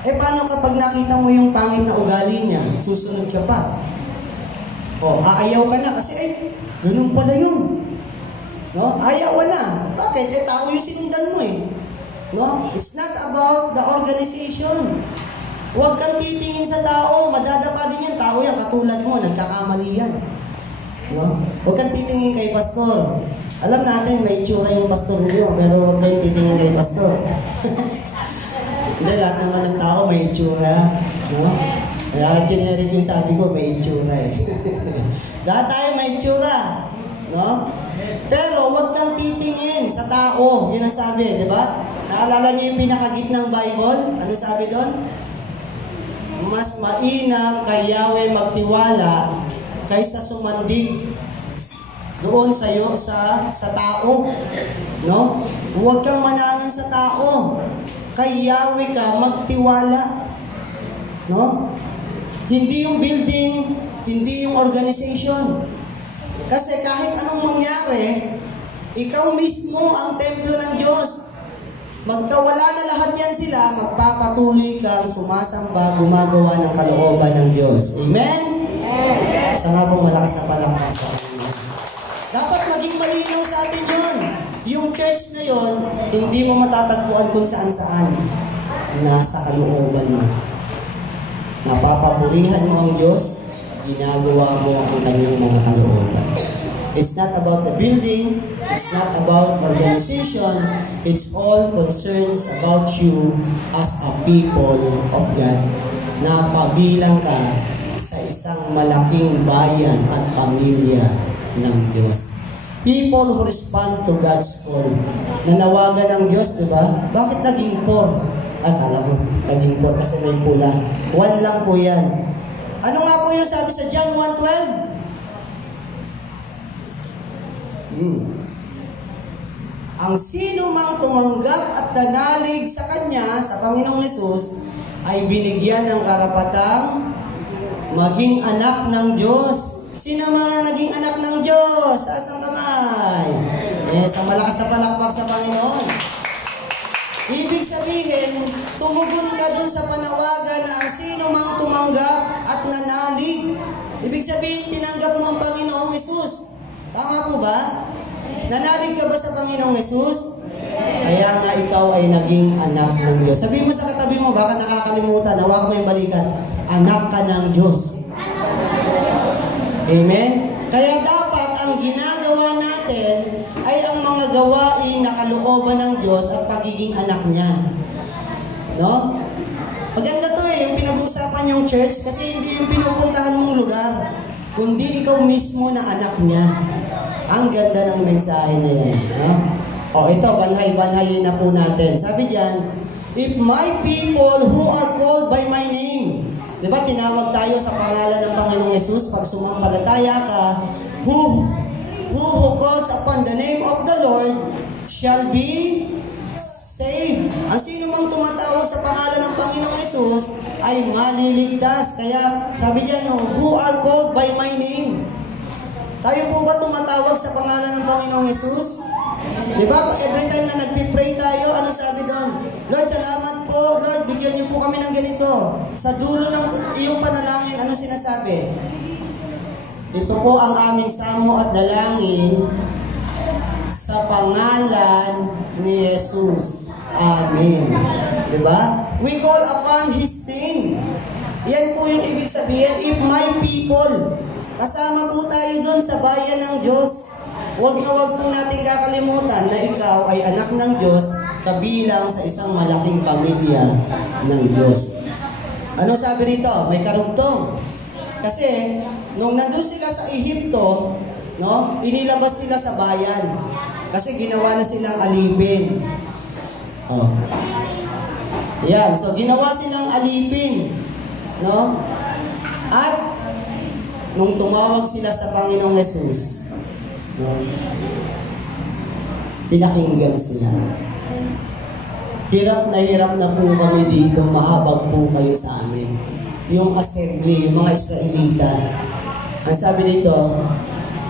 Paano kapag nakita mo yung pangit na ugali niya, susunod ka pa? Aayaw ka na kasi ganun pala yun. No? Ayaw na. Bakit? Tao yung sinundan mo eh. No? It's not about the organization. Huwag kang titingin sa tao. Madadapa din yan. Tao yan, katulad mo, nagkakamali yan. No? Huwag kang titingin kay pastor. Alam natin, may itsura yung pastor niyo, pero huwag kayong titingin kay pastor. Hindi, lahat naman ng tao may itsura. No? Kaya generic yung sabi ko, may itsura eh. Lahat tayo may itsura. No? Pero huwag kang titingin sa tao. Yun ang sabi, di ba? Naalala niyo yung pinakagitnang Bible? Ano sabi doon? Mas mainam kay Yahweh magtiwala kaysa sumandig doon sa'yo sa tao. No? Huwag kang manangan sa tao. Kay Yahweh ka magtiwala. No? Hindi yung building, hindi yung organization. Kasi kahit anong mangyari, ikaw mismo ang templo ng Diyos. Magkawala na lahat yan sila, magpapatuloy kang sumasamba, gumagawa ng kalooban ng Diyos. Amen? Sa nga pong malakas na palakpak sa kanila. Dapat maging malinaw sa atin yun. Yung church na yun, hindi mo matatagpuan kung saan-saan. Nasa kalooban mo. Napapapurihan mo ang Diyos, ginagawa mo ang kanyang mga kalooban. It's not about the building, it's not about organization, it's all concerns about you as a people of God. Na pabilang ka sa isang malaking bayan at pamilya ng Diyos. People who respond to God's call. Nanawagan ng Diyos, di ba? Bakit naging 4? Akala mo, naging 4 kasi may pula. 1 lang po yan. Ano nga po yung sabi sa John 1:12? Ang sino mang tumanggap at nanalig sa Kanya, sa Panginoong Hesus, ay binigyan ng karapatang maging anak ng Diyos. Sino mga naging anak ng Diyos? Taas ang kamay. Yes, ang malakas na palakpak sa Panginoon. Ibig sabihin, tumugon ka dun sa panawagan na ang sino mang tumanggap at nanalig. Ibig sabihin, tinanggap mo ang Panginoong Hesus. Tama po ba? Nanalig ka ba sa Panginoong Hesus? Kaya nga ikaw ay naging anak ng Diyos. Sabihin mo sa katabi mo, baka nakakalimutan, hawakan mo yung balikan. Anak ka ng Diyos. Amen? Kaya dapat ang ginagawa natin ay ang mga gawain na kalooban ng Diyos at pagiging anak niya. No? Maganda to yung pinag-uusapan yung church kasi hindi yung pinupuntahan mong lugar, kundi ikaw mismo na anak niya. Ang ganda ng mensahe na yan. No? Ito, banhay-banhayin na po natin. Sabi diyan, if my people who are called by my name. Diba, tinawag tayo sa pangalan ng Panginoong Hesus pag sumampalataya ka, who calls upon the name of the Lord shall be saved. Ang sino mang tumatawag sa pangalan ng Panginoong Hesus ay maliligtas. Kaya sabi diyan, who are called by my name. Tayo po ba tumatawag sa pangalan ng Panginoong Hesus? Diba, every time na nagpipray tayo, ano sabi doon? Lord, salamat po. Lord, bigyan niyo po kami ng ganito. Sa dulo ng iyong panalangin, ano sinasabi? Ito po ang aming samo at dalangin sa pangalan ni Jesus. Amen. Diba? We call upon His name. Yan po yung ibig sabihin, if my people. Kasama po tayo doon sa bayan ng Diyos. Huwag na huwag po natin kakalimutan na ikaw ay anak ng Diyos kabilang sa isang malaking pamilya ng Diyos. Ano sabi rito? May karugtong. Kasi, nung nandun sila sa Ehipto, no, inilabas sila sa bayan. Kasi ginawa na silang alipin. Yan, so ginawa silang alipin. No? At, nung tumawag sila sa Panginoong Hesus, no, pinakinggan sila. Hirap na po kami dito, mahabag po kayo sa amin. Yung assembly, yung mga Israelita. Ang sabi dito,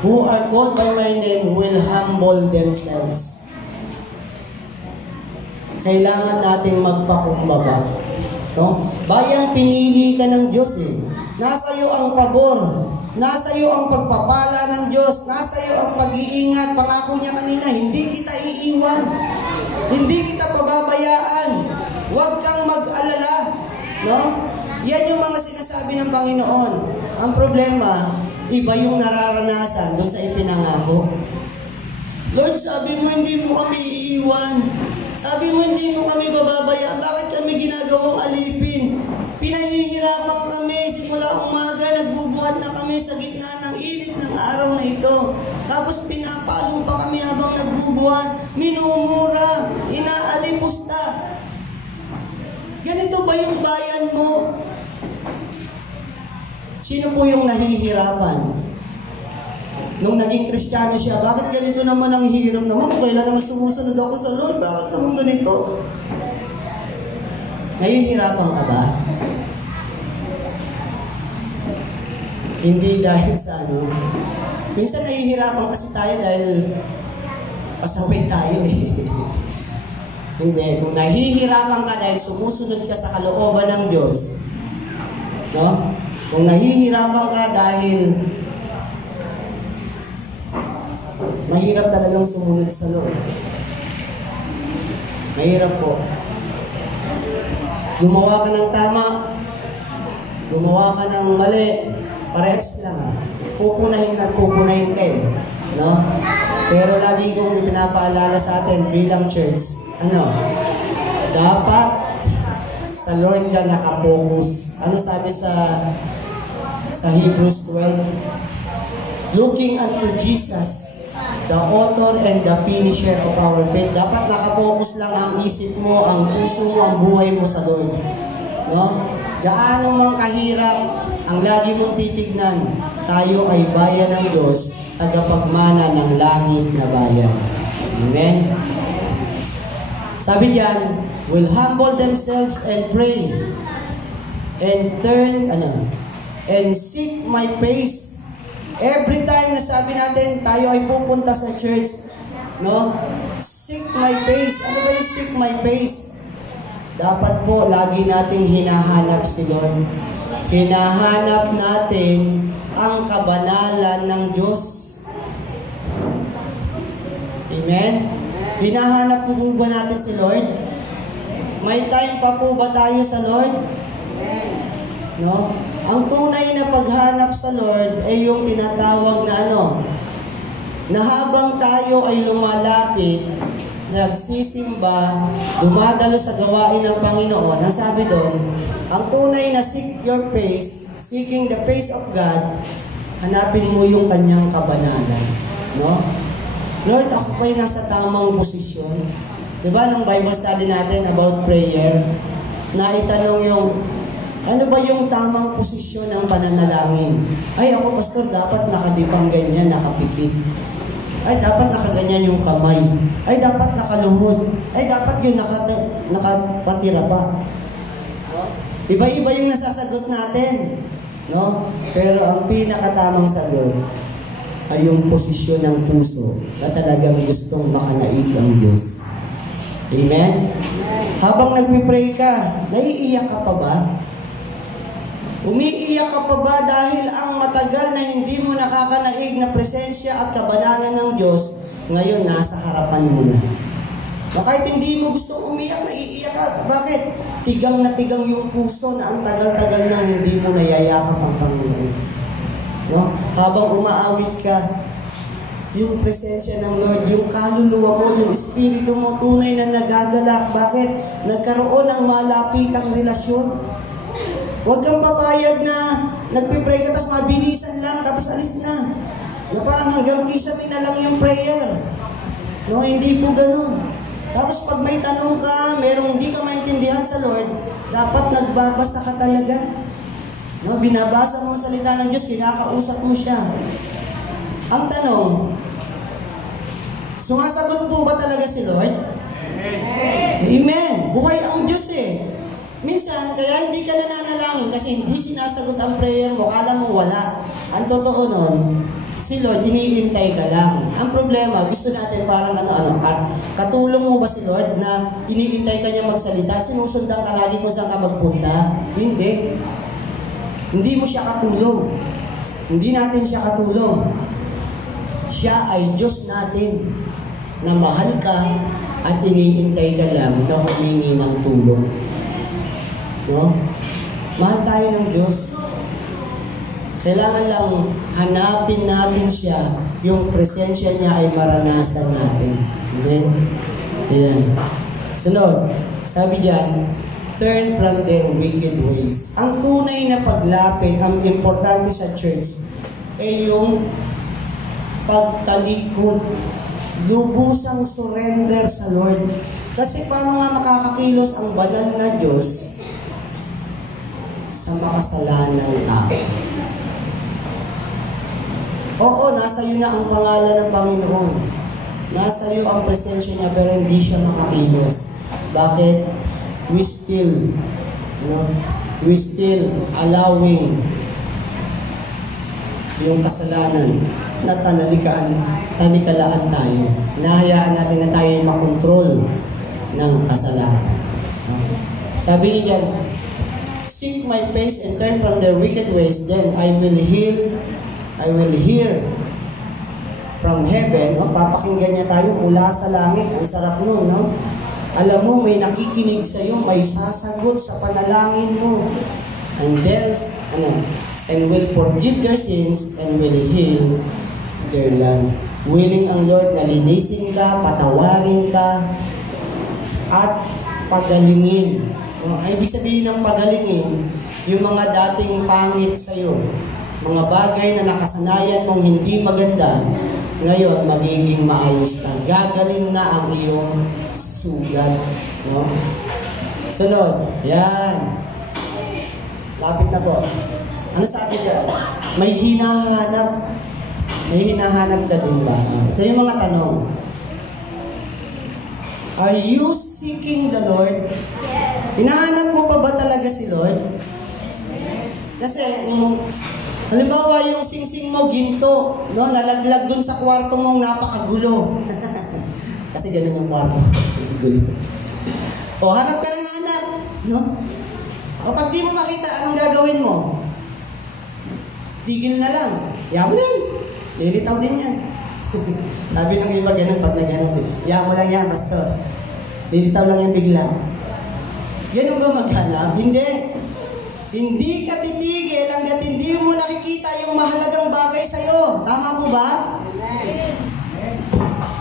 who are called by my name will humble themselves. kailangan nating magpakumbaba. No? Bayang pinili ka ng Diyos eh. Nasa iyo ang pabor. Nasa iyo ang pagpapala ng Diyos. Nasa iyo ang pag-iingat. Pangako niya kanina, hindi kita iiwan. Hindi kita pababayaan. Huwag kang mag-alala. No? Yan yung mga sinasabi ng Panginoon. Ang problema, iba yung nararanasan doon sa ipinangako. Lord, sabi mo hindi mo kami iiwan. Sabi mo hindi mo kami bababayaan. Bakit kami ginagawang alipin? Pinahihirapan kami. Simula umaga, nagbubuhat na kami sa gitna ng init ng araw na ito. Tapos pinapalo pa kami habang nagbubuhat. Minumura. Inaalipusta. Ganito ba yung bayan mo? Sino po yung nahihirapan? Nung naging Kristiyano siya, bakit ganito naman ang hirap naman? Kailan naman sumusunod ako sa Lord? Bakit naman ganito? Nahihirapan ka ba? Hindi dahil sa ano. Minsan nahihirapan kasi tayo dahil pasaway tayo eh. Hindi. Kung nahihirapan ka dahil sumusunod ka sa kalooban ng Diyos, no? Kung nahihirapan ka dahil mahirap talagang sumunod sa Lord. Mahirap po. Gumawa ka ng tama, gumawa ka ng mali, parehas lang. Pupunahin at pupunahin kayo. No? Pero lagi kong pinapaalala sa atin bilang church, dapat sa Lord ka nakapokus. Ano sabi sa Hebrews 12? Looking unto Jesus, the author and the finisher of our faith. Dapat nakapokus lang ang isip mo, ang puso mo, ang buhay mo sa Lord. No? Gaano mang kahirap, ang lagi mong titignan, tayo ay bayan ng Diyos, tagapagmana ng langit na bayan. Amen? Sabi diyan, will humble themselves and pray, and turn, and seek my face. Every time na sabi natin, tayo ay pupunta sa church, no? Seek my face. Ano ba yung seek my face? Dapat po, lagi nating hinahanap si Lord. Hinahanap natin ang kabanalan ng Diyos. Amen? Hinahanap po ba natin si Lord? May time pa po ba tayo sa Lord? No? Ang tunay na paghanap sa Lord ay yung tinatawag na na habang tayo ay lumalapit, nagsisimba, dumadalo sa gawain ng Panginoon, ang sabi doon, ang tunay na seek your face, seeking the face of God, hanapin mo yung kanyang kabanalan. No? Lord, ako ba'y nasa tamang posisyon? Diba nung Bible study natin about prayer, naitanong yung ano ba yung tamang posisyon ng pananalangin? Ay, ako, pastor, dapat nakadipang ganyan, nakapikit. Ay, dapat nakaganyan yung kamay. Ay, dapat nakaluhod. Ay, dapat yung nakapatira pa. Iba-iba yung nasasagot natin. No? Pero ang pinakatamang sagot ay yung posisyon ng puso na talagang gustong makanaig ang Diyos. Amen? Habang nagpipray ka, naiiyak ka pa ba? Umiiyak ka pa ba dahil ang matagal na hindi mo nakakanaig na presensya at kabanalan ng Diyos, ngayon nasa harapan mo na? Kahit hindi mo gusto umiyak, naiiyak ka. Bakit? Tigang na tigang yung puso na ang tagal-tagal na hindi mo nayayakap ang Panginoon. No? Habang umaawit ka, yung presensya ng Lord, yung kaluluwa mo, yung espiritu mo, tunay na nagagalak. Bakit? Nagkaroon ng malapitang relasyon. Huwag kang papayag na nagpipray ka tapos mabilisan lang tapos alis na. Na parang hanggang kisame na lang yung prayer. No, hindi po ganun. Tapos pag may tanong ka, merong hindi ka maintindihan sa Lord, dapat nagbabasa ka talaga. No, binabasa mo ang salita ng Diyos, kinakausap mo siya. Ang tanong, sumasagot po ba talaga si Lord? Amen. Buhay ang Diyos eh. Minsan, kaya hindi ka nananalangin kasi hindi sinasagot ang prayer mo, kala mo wala. Ang totoo nun, si Lord, iniintay ka lang. Ang problema, gusto natin parang katulong mo ba si Lord na iniintay ka niya magsalita, sinusundan ka lagi kung saan ka magpunta? Hindi. Hindi mo siya katulong. Hindi natin siya katulong. Siya ay Diyos natin na mahal ka at iniintay ka lang na humingi ng tulong. No? Mahal tayo ng Diyos. Kailangan lang hanapin natin siya, yung presensya niya ay maranasan natin. Amen? Ayan. Sunod, sabi diyan, turn from their wicked ways. Ang tunay na paglapit, ang importante sa church, ay yung pagtalikod, lubusang surrender sa Lord. Kasi paano nga makakakilos ang banal na Diyos sa makasalanang tao? Oo, nasa iyo na ang pangalan ng Panginoon. Nasa iyo ang presensya niya, pero hindi siya makakilos. Bakit? We still allowing yung kasalanan na tanikalaan tayo. Hinahayaan natin na tayo makontrol ng kasalanan. Sabi niya, seek my face and turn from their wicked ways, then I will hear from heaven. Papakinggan niya tayo mula sa langit. Ang sarap nun, no? Alam mo, may nakikinig sa iyo, may sasagot sa panalangin mo. And then, and will forgive their sins and will heal their land. Willing ang Lord na linisin ka, patawarin ka, at pagalingin. Ay, ibig sabihin ng pagalingin, yung mga dating pangit sa iyo, mga bagay na nakasanayan mong hindi maganda, ngayon magiging maayos ka. Gagaling na ang iyong sugat. No? Sunod. Yan. Lapit na po. Ano sabi dyan? May hinahanap. May hinahanap ka din ba? Ito yung mga tanong. Are you seeking the Lord? Hinahanap mo pa ba talaga si Lord? Kasi, halimbawa, yung singsing mo, ginto, no? Nalaglag dun sa kwarto mong napakagulo. Kasi ganun yung kwarto. O, hanap ka ng anak, no? O, pag di mo makita, anong gagawin mo? Tigil na lang. Yaman yan. Lilitaw din yan. Sabi ng iba, ganun pag naghanap eh. Yaman mo lang yan, pastor. Lilitaw lang yan bigla. Ganun ba maghanap? Hindi. Hindi ka titigil hanggat hindi mo nakikita yung mahalagang bagay sa'yo. Tama po ba?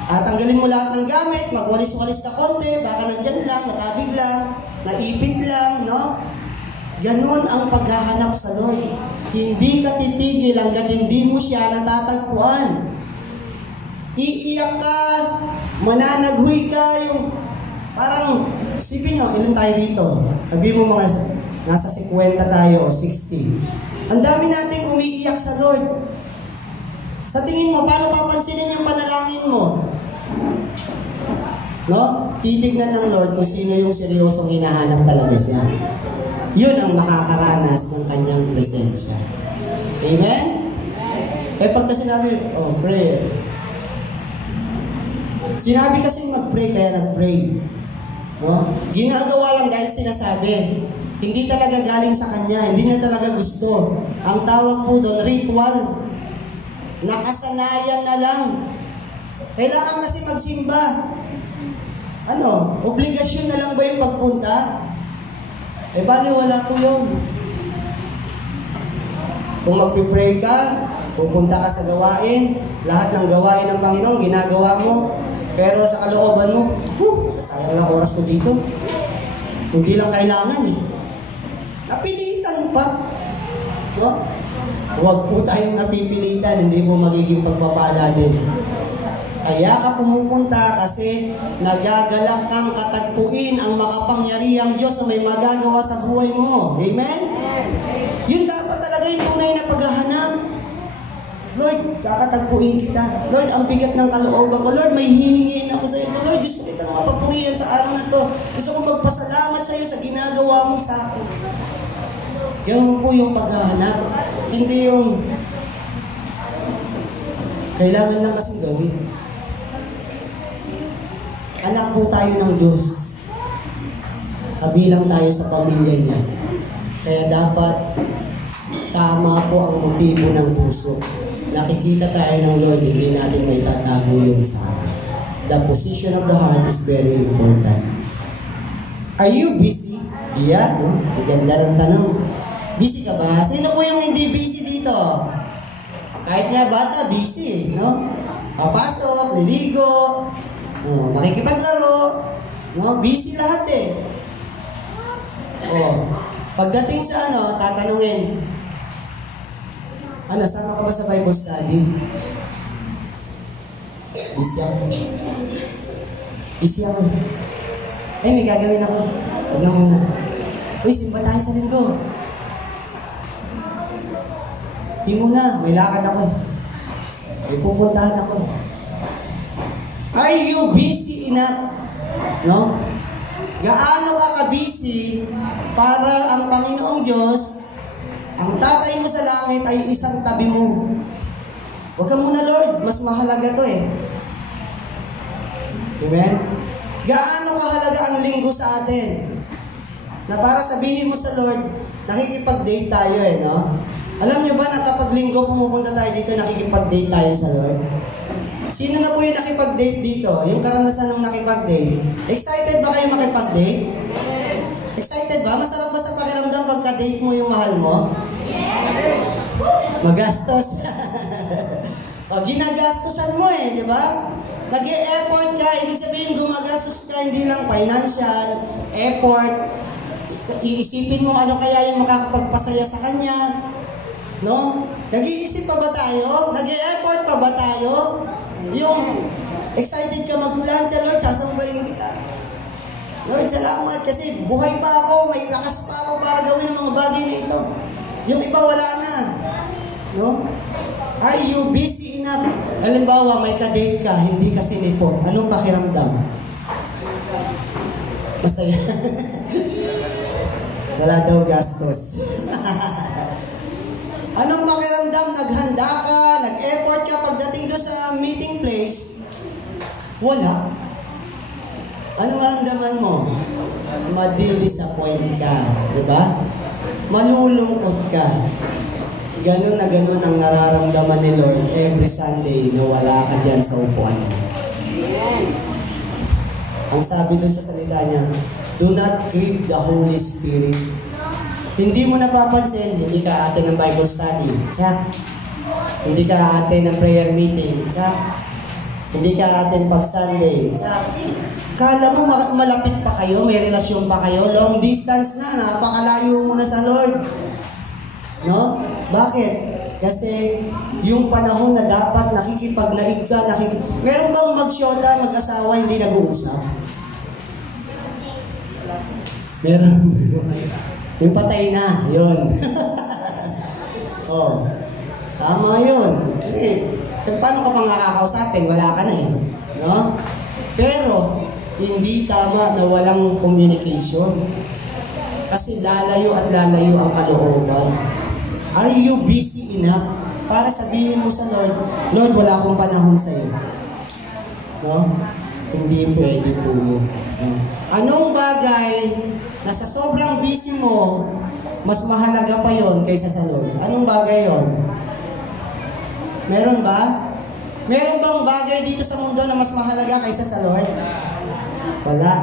At tanggalin mo lahat ng gamit, magwalis-walis na konti, baka nandyan lang, natabig lang, naipit lang, no? Ganon ang paghahanap sa Lord. Hindi ka titigil hanggat hindi mo siya natatagpuan. Iiyak ka, mananaghoy ka, yung parang, isipin nyo, ilan tayo dito? Sabi mo mga nasa 50 tayo o 60. Ang dami nating umiiyak sa Lord. Sa tingin mo, paano papansinin yung panalangin mo? No? Titignan ng Lord kung sino yung seryosong hinahanap talaga siya. Yun ang makakaranas ng kanyang presensya. Amen? Eh pagka sinabi, pray. Sinabi kasi mag-pray, kaya nag-pray. No? Ginagawa lang dahil sinasabi. Hindi talaga galing sa kanya, hindi niya talaga gusto. Ang tawag po doon, ritual. Nakasanayan na lang. Kailangan kasi magsimba. Obligasyon na lang ba yung pagpunta? Eh, bali wala po yun. Kung magpipray ka, pupunta ka sa gawain, lahat ng gawain ng Panginoon, ginagawa mo. Pero sa kalooban mo, sasayang lang oras ko dito. Hindi lang kailangan eh. Napilitan pa. No? Huwag po tayong napipilitan, hindi po magiging pagpapala din. Kaya ka pumupunta kasi nagagalak kang katagpuin ang makapangyarihang Diyos na may magagawa sa buhay mo. Amen? Yun dapat talaga yung tunay na paghahanap. Lord, kakatagpuin kita. Lord, ang bigat ng kalooban ko. Lord, may hihingin ako sa iyo. Lord, gusto kita na mapapurihan sa araw na to. Gusto ko magpasalamat sa iyo sa ginagawa mo sa akin. Ganun po yung paghahanap. Hindi yung Kailangan lang kasing gawin. Anak po tayo ng Diyos. Kabilang tayo sa pamilya niya. Kaya dapat tama po ang motibo ng puso. Nakikita tayo ng Lord, hindi natin may tatago yun sa akin. The position of the heart is very important. Are you busy? Yeah, no? Ganda ng tanong. Busy ka ba? Sino po yung hindi busy dito? Kahit nga bata, busy, no? Papasok, liligo, makikipaglaro, no? Busy lahat eh. Pagdating sa tatanungin, sama ka ba sa Bible study? Busy ako. Busy ako. May gagawin ako. Huwag na muna. Uy, simba tayo sa linggo. Di muna, may lakad ako. May pupuntahan ako. Are you busy enough? No? Gaano ka ka-busy para ang Panginoong Diyos, ang tatay mo sa langit ay isang tabi mo. Huwag ka muna, Lord. Mas mahalaga to eh. Amen? Gaano kahalaga ang linggo sa atin? Na para sabihin mo sa Lord, nakikipag-date tayo eh, no? Alam niyo ba na kapag linggo pumupunta tayo dito, nakikipag-date tayo sa Lord? Sino na po yung nakipag-date dito? Yung karanasan ng nakipag-date? Excited ba kayo makipag-date? Excited ba? Masarap ba sa pakiramdam pagka-date mo yung mahal mo? Magastos. Ginagastosan mo eh, di ba? Nag-e-effort ka, ibig sabihin gumagastos ka, hindi lang financial, effort. Iisipin mo ano kaya yung makakapagpasaya sa kanya. No? Nag-iisip pa ba tayo? Nag-e-effort pa ba tayo? Yung excited ka mag-plancha, Lord, sasambahin kita. Lord, salamat kasi buhay pa ako, may lakas pa ako para gawin ang mga bagay na ito. Yung iba wala na. No? Are you busy enough? Halimbawa, may ka-date ka, hindi ka sinipot. Anong pakiramdam? Masaya. Wala daw gastos. Anong pakiramdam? Naghanda ka, nag-effort ka pagdating doon sa meeting place? Wala. Anong maramdaman mo? Madi-disappoint ka. Diba? Malulungkot ka. Ganun na ganun ang nararamdaman ni Lord every Sunday na wala ka dyan sa upuan. Ang sabi dun sa salita niya, do not grieve the Holy Spirit. Hindi mo napapansin, hindi ka ate ng Bible study. Check. Hindi ka ate ng prayer meeting. Check. Hindi ka ate pag Sunday. Check. Kala mo malapit pa kayo, may relasyon pa kayo, long distance na, napakalayo mo na sa Lord. No? Bakit? Kasi yung panahon na dapat nakikipagnaig ka, meron bang magsyota, mag-asawa, hindi nag-uusap? Meron. Yung patay na, yun. Tama yun. Kasi, paano ka pang nakakausapin? Wala ka na eh. No? Pero, hindi tama na walang communication. Kasi lalayo at lalayo ang kalooban. Are you busy enough para sabihin mo sa Lord, Lord, wala akong panahon sa iyo? No? Hindi pwede po mo. Anong bagay na sa sobrang busy mo, mas mahalaga pa yon kaysa sa Lord? Anong bagay yon? Meron ba? Meron bang bagay dito sa mundo na mas mahalaga kaysa sa Lord? Wala.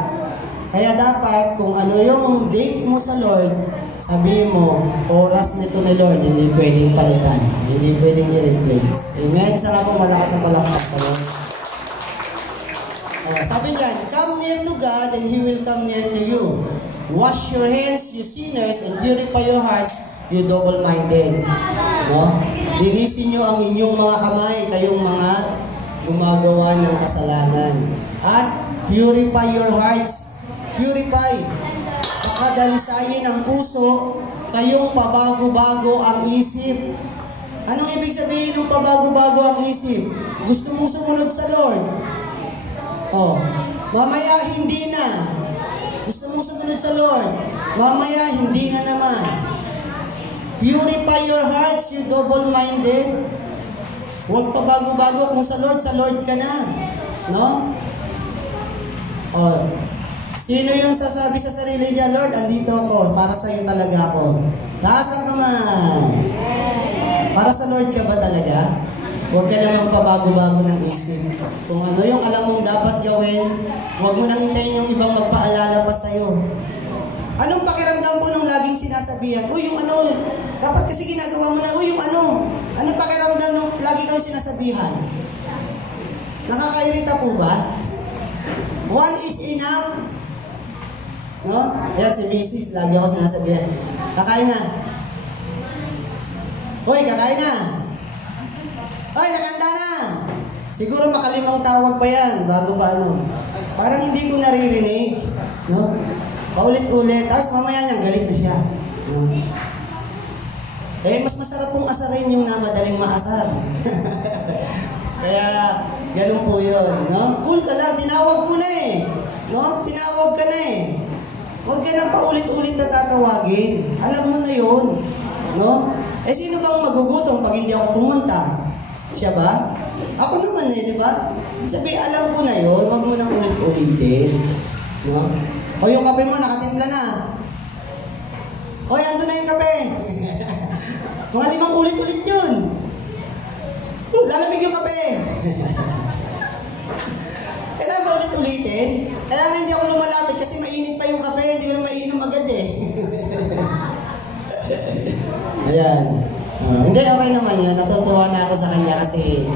Kaya dapat, kung ano yung date mo sa Lord, sabihin mo, oras nito ni Lord, hindi pwedeng palitan. Hindi pwedeng i-replace. Amen? Saka po malakas na palakpak sa Lord. Sabi niyan, come near to God and He will come near to you. Wash your hands, you sinners, and purify your hearts, you double-minded. No? Linisin nyo ang inyong mga kamay, kayong mga gumagawa ng kasalanan. At purify your hearts. Purify. Pakadalisayin ang puso, kayong pabago-bago ang isip. Anong ibig sabihin ng pabago-bago ang isip? Gusto mong sumunod sa Lord? Mamaya hindi na. Gusto mong sumunod sa Lord? Mamaya hindi na naman. Purify your hearts, you double-minded. Huwag pa bago-bago kung sa Lord ka na. No? O, sino yung sasabi sa sarili niya, Lord, andito ako, para sa iyo talaga ako. Taas ang kamay. Para sa Lord ka ba talaga? Huwag ka namang pabago-bago ng isip. Kung ano yung alam mong dapat gawin, huwag mo nang hintayin yung ibang magpaalala pa sa'yo. Anong pakiramdam mo nung laging sinasabihan? Uy, yung ano, dapat kasi ginagawa mo na, uy, yung ano. Anong pakiramdam nung lagi kang sinasabihan? Nakakairita po ba? One is enough. No? Ayan, si Mrs. lagi ako sinasabihan. Kakain na. Uy, kakain na. Uy, nakanda na. Siguro makalimang tawag pa yan bago pa ano. Parang hindi ko naririnig. No? Paulit-ulit. Tapos mamaya niyang galit na siya. No? Eh, mas masarap pong asarin yung na madaling maasar. Kaya, ganun po yun. No? Cool ka lang. Tinawag mo na eh. No? Tinawag ka na eh. Huwag ka na paulit-ulit na tatawagin. Alam mo na yun. No? Eh, sino bang magugutom pag hindi ako pumunta? Siya ba? Ako naman eh, di ba? Sabi, alam ko na yun. Huwag mo nang ulit-ulitin. No? O yung kape mo, nakatimpla na. O, ando na yung kape. Mga 5 ulit-ulit yun. Lalamig yung kape. Kailangan ba ulit-ulitin? Kaya nga hindi ako lumalapit kasi mainit pa yung kape. Hindi ko na mainom agad eh. Ayan. Hindi, okay naman yun. Natutuwa na ako sa kanya kasi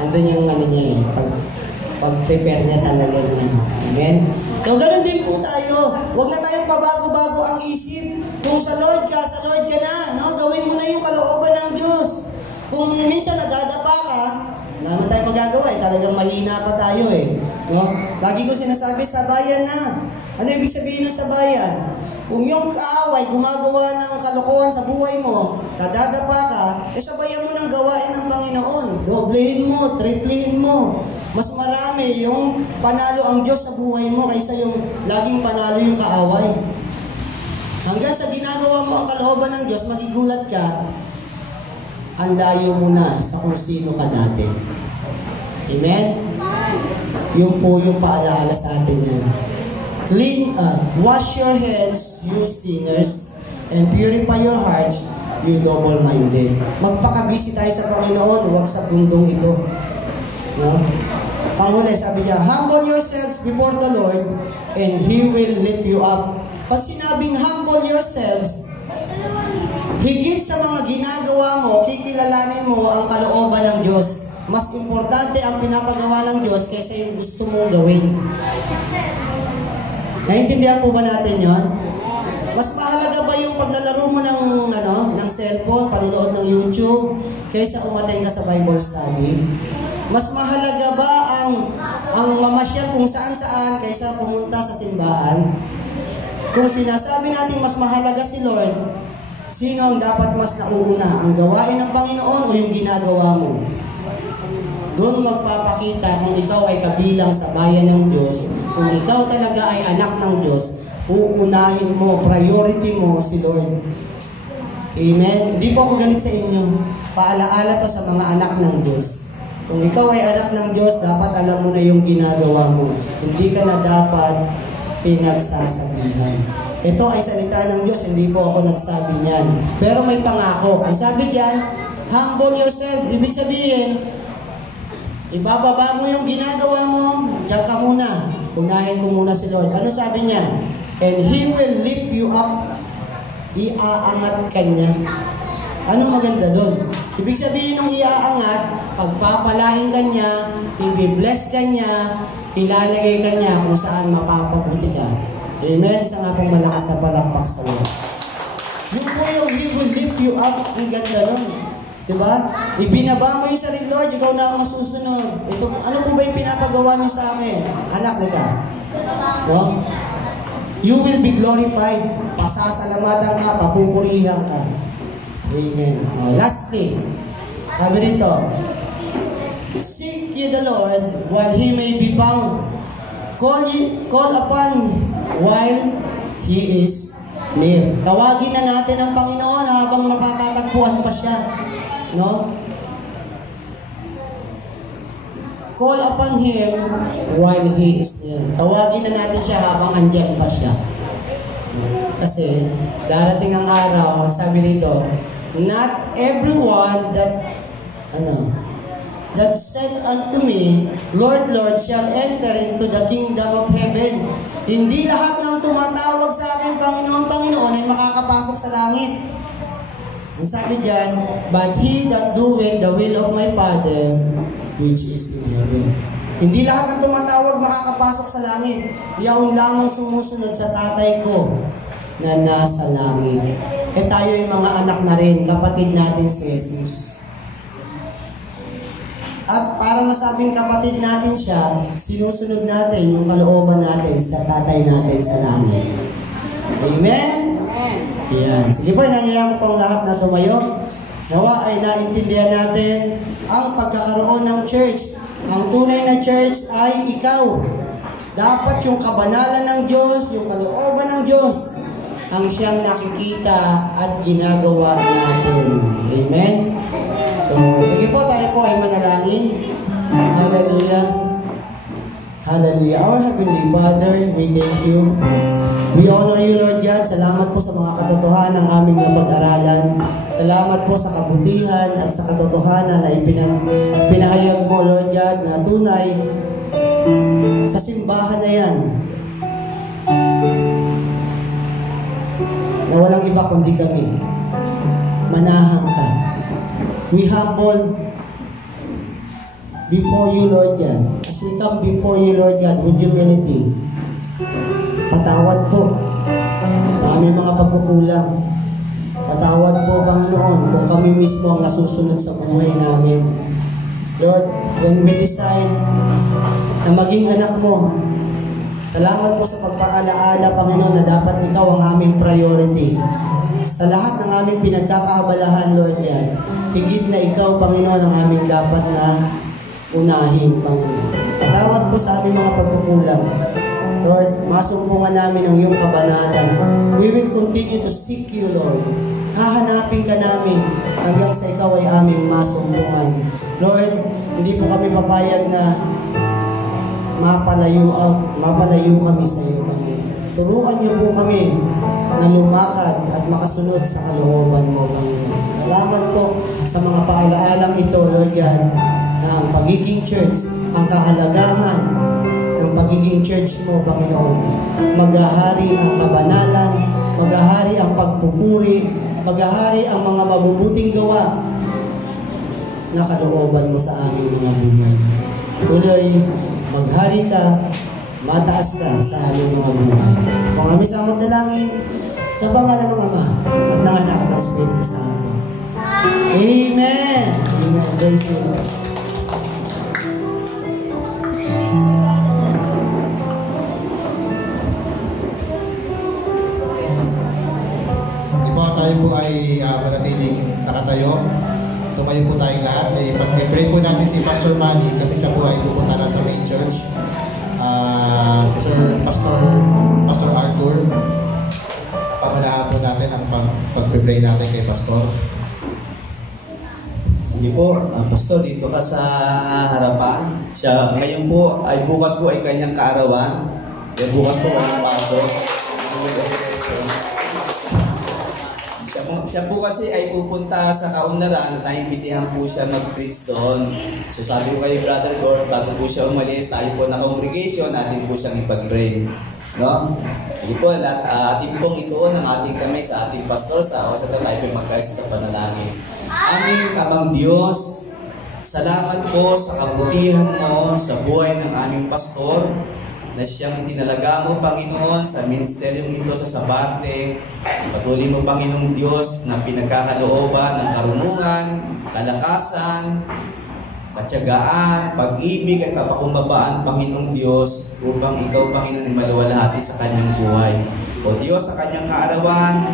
andun yung ano niya eh. Pag-prepare niya talaga ng ano. Amen? So, ganun din po tayo. Huwag na tayong pabago-bago ang isip. Kung sa Lord ka na. No? Gawin mo na yung kalooban ng Diyos. Kung minsan nadadapa ka, wala naman tayo magagawa eh. Talagang mahina pa tayo eh. No? Lagi ko sinasabi, sabayan na. Ano ibig sabihin ng sabayan? Kung yung kaaway gumagawa ng kalokohan sa buhay mo, nadadapa ka, eh sabayan mo ng gawain ng Panginoon. Doblehin mo, triplehin mo. Mas marami yung panalo ang Diyos sa buhay mo kaysa yung laging panalo yung kaaway. Hanggang sa ginagawa mo ang kalooban ng Diyos, magigulat ka, ang layo mo na sa kung sino ka dati. Amen? Yung po yung paalaala sa atin yan. Clean up, wash your hands, you sinners, and purify your hearts, you double-minded. Magpakabisi tayo sa Panginoon, huwag sa bundong ito. No? Panghuli, sabi niya, humble yourselves before the Lord, and He will lift you up. Pag sinabing humble yourselves, higit sa mga ginagawa mo, kikilalanin mo ang kalooban ng Diyos. Mas importante ang pinapagawa ng Diyos kaysa yung gusto mong gawin. Naintindihan po ba natin yon? Mas mahalaga ba yung paglalaro mo ng cellphone, panonood ng YouTube, kaysa umatay ka sa Bible study? Mas mahalaga ba ang mamasyal kung saan-saan kaysa pumunta sa simbahan? Kung sinasabi natin mas mahalaga si Lord, sino ang dapat mas nauuna? Ang gawain ng Panginoon o yung ginagawa mo? Doon magpapakita kung ikaw ay kabilang sa bayan ng Diyos, kung ikaw talaga ay anak ng Diyos, uunahin mo, priority mo si Lord. Amen? Hindi po ako galit sa inyo. Paalaala to sa mga anak ng Diyos. Kung ikaw ay anak ng Diyos, dapat alam mo na yung ginagawa mo. Hindi ka na dapat pinagsasabihan. Ito ay salita ng Diyos, hindi po ako nagsabi niyan. Pero may pangako. Ang sabi diyan, humble yourself. Ibig sabihin, ibababa mo yung ginagawa mo, diyan ka muna. Unahin ko muna si Lord. Ano sabi niya? And He will lift you up. Iaangat ka niya. Anong maganda doon? Ibig sabihin ng iaangat, pagpapalain ka niya, i-bless ka niya, ilalagay ka niya kung saan mapapabuti ka. Amen? Isa nga pong malakas na palakpak sa Lord. Yung po yung He will lift you up. Ang ganda nun. Diba? Ibinaba mo yung sarili, Lord, ikaw na ang masusunod. Ito, ano po ba yung pinapagawa niyo sa akin? Anak na ka. No? You will be glorified. Pasasalamatan ka, papupurihan ka. Amen. Lastly, sabi dito, seek ye the Lord while He may be found. Call upon while He is near. Tawagin na natin ang Panginoon habang makatatagpuan pa siya. No? Call upon Him while He is near. Tawagin na natin siya habang andyan pa siya. Kasi darating ang araw, sabi nito, not everyone that said unto me, Lord, Lord, shall enter into the kingdom of heaven. Hindi lahat ng tumatawag sa akin, Panginoon, Panginoon, ay makakapasok sa langit. Ang sabi diyan, but he that doeth the will of my Father, which is in heaven. Hindi lahat ng tumatawag makakapasok sa langit. Yaon lamang sumusunod sa tatay ko na nasa langit. Eh tayo yung mga anak na rin, kapatid natin si Jesus. At para masabing kapatid natin siya, sinusunod natin yung kalooban natin sa tatay natin sa langit. Amen? Yan. Sige po, nangyayang po ang lahat na tumayo. Nawa ay naintindihan natin ang pagkakaroon ng church. Ang tunay na church ay ikaw. Dapat yung kabanalan ng Diyos, yung kalooban ng Diyos, ang siyang nakikita at ginagawa natin. Amen? So, sige po, tayo po ay manalangin. Hallelujah. Hallelujah. Our Heavenly Father, we thank you. We honor you, Lord God. Salamat po sa mga katotohanan ng aming napag-aralan. Salamat po sa kabutihan at sa katotohanan na pinahayag mo, Lord God, na tunay sa simbahan na yan. Na walang iba kundi kami. Manahan ka. We humble before you, Lord God. As we come before you, Lord God, with humility, patawad po sa aming mga pagkukulang. Patawad po, Panginoon, kung kami mismo ang nasusunod sa buhay namin. Lord, when we decide na maging anak mo, salamat po sa pagpaalaala, Panginoon, na dapat ikaw ang aming priority. Sa lahat ng aming pinagkakaabalahan, Lord, yan, higit na ikaw, Panginoon, ang aming dapat na unahin, Panginoon. Patawad po sa aming mga pagkukulang. Lord, masumpungan namin ang iyong kabanalan. We will continue to seek you, Lord. Hahanapin ka namin hanggang sa ikaw ay aming masumpungan. Lord, hindi po kami papayag na mapalayo kami sa iyo, Panginoon. Turuan niyo po kami na lumakad at makasunod sa kalooban mo, Panginoon. Salamat po sa mga paalaalang ito, Lord God, na ang pagiging church, ang kahalagahan ng pagiging church mo, Panginoon. Maghahari ang kabanalan, maghahari ang pagpupuri, maghahari ang mga mabubuting gawa na kalooban mo sa aming mga buhay. Tuloy, maghari ka, mataas ka sa aming mga buhay. Kung kami sa magdalangin, sa pangalan ng Ama at ng Anak at ng Espiritu Santo. Amen! Amen. Praise you, Lord. Tayo po ay manatiling nakatayo. Tumayo po tayong lahat. Pag-pray po natin si Pastor Manny kasi siya po ay pupunta na sa main church. Si Sir Pastor Arthur. Pamalahan po natin ang pag-pray natin kay Pastor. Sige po, Pastor, dito ka sa harapan. Siya, ngayon po, bukas po ay kanyang kaarawan. Bukas po ang pasok. Siya po kasi ay pupunta sa Kaunlaran at naimbitihan po siya mag-preach doon. So sabi ko kay Brother Gord, bago po siya umalis, tayo po na congregation, atin po siyang ipag-pray. No? Sige po, atin pong ituon ang ating kamay sa ating pastor sa oras na tayo po magkaisa sa panalangin. Aming Amang Diyos, salamat po sa kabutihan mo sa buhay ng aming pastor na siyang itinalaga mo, Panginoon, sa ministeryong ito sa Sabate. Patuloy mo, Panginoong Diyos, na pinagkakalooban ng karunungan, kalakasan, katyagaan, pag-ibig at kapakumbabaan, Panginoong Diyos, upang ikaw, Panginoon, ay maluwalhati sa kanyang buhay. O Diyos, sa kanyang kaarawan,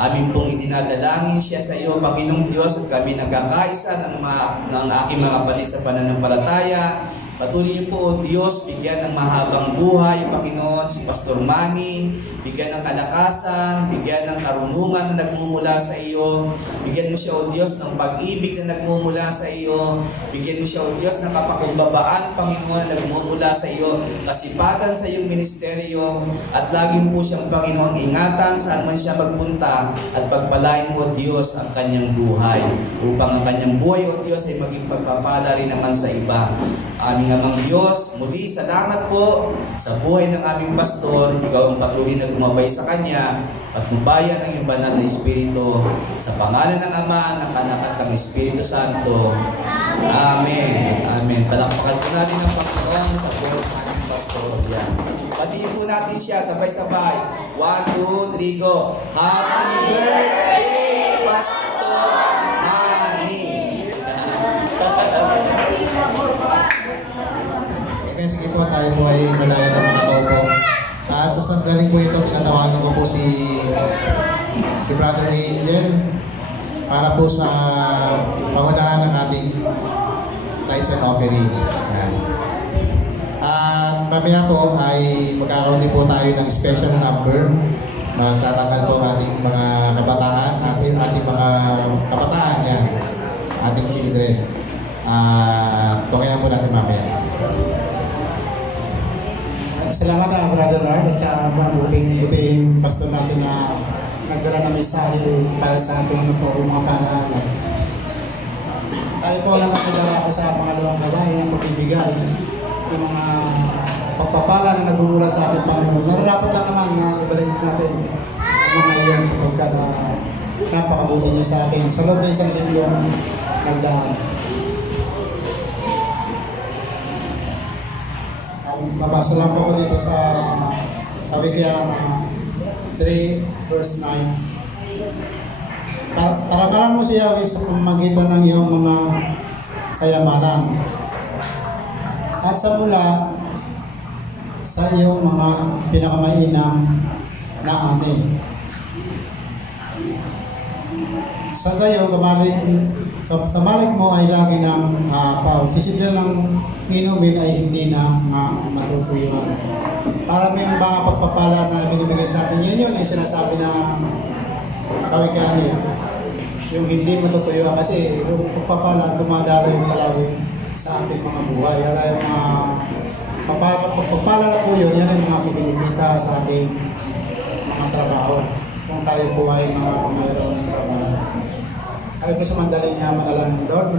amin pong idinadalangin siya sa iyo, Panginoong Diyos, at kami nagkakaisa ng aking mga kapatid sa pananampalataya. Patuloy niyo po, O Diyos, bigyan ng mahabang buhay, Panginoon, si Pastor Manny, bigyan ng kalakasan, bigyan ng karunungan na nagmumula sa iyo, bigyan mo siya, O Diyos, ng pag-ibig na nagmumula sa iyo, bigyan mo siya, O Diyos, ng kapakumbabaan, Panginoon, na nagmumula sa iyo, kasipagan sa iyong ministeryo, at laging po siyang, Panginoon, ingatan saan man siya magpunta, at pagpalain mo, O Diyos, ang kanyang buhay, upang ang kanyang buhay, O Diyos, ay maging pagpapala rin naman sa iba. Aming Amang Diyos, muli salamat po sa buhay ng aming pastor. Ikaw ang patuloy na gumabay sa kanya at gumabayan ng iyong banal na Espiritu. Sa pangalan ng Ama, ng Anak at ng Espiritu Santo. Amen. Amen. Palakpakan po natin ang Panginoon sa buhay ng aming pastor. Yan. Patiin po natin siya sabay-sabay. 1, 2, 3, go. Happy birthday, Pastor Manny! Okay, sige po, tayo po ay malaya na makataupo. At sa sandaling po ito, tinatawagan ko po si Brother Angel para po sa pangunahan ng ating tithes and offering. Yan. At mamaya po ay magkakaroon din po tayo ng special number. Magtatangal po ating mga kabataan, ating mga kabataan yan, ating children. Tungayan po natin mamaya. Salamat Brother Art at saka buting pastor natin na nagdala ng mensahe para sa ating mga pangalaman. Tayo po lang nakadala ko sa pangalawang balay ng pagbibigay ng mga pagpapala na nagmumula sa ating Panginoon. Nararapat lang naman na ibalik natin ang mga iyon sapagkat napakabuti niyo sa akin. Sa loob na isang linyong nagdaan. Mabasa lang po ko dito sa Kawikian 3 verse 9. Parang mo siya sa pamamagitan ng iyong mga kayamanan at sa mula sa iyong mga pinakamainam na ani. Sa gayo, kamalik mo ay lagi ng pao. Sisidla ng inumin ay hindi na matutuyuan. Para may mga pagpapala na binibigay sa atin, yun yung sinasabi na Kawikian yung hindi matutuyuan kasi yung pagpapala dumadalo yung palagi sa ating mga buhay. Yan yung pagpapala na po yun, yan yung mga kinikita sa ating mga trabaho. Kung tayo po ay mayroong trabaho. Ay po sa mandali niya manalangin, Lord.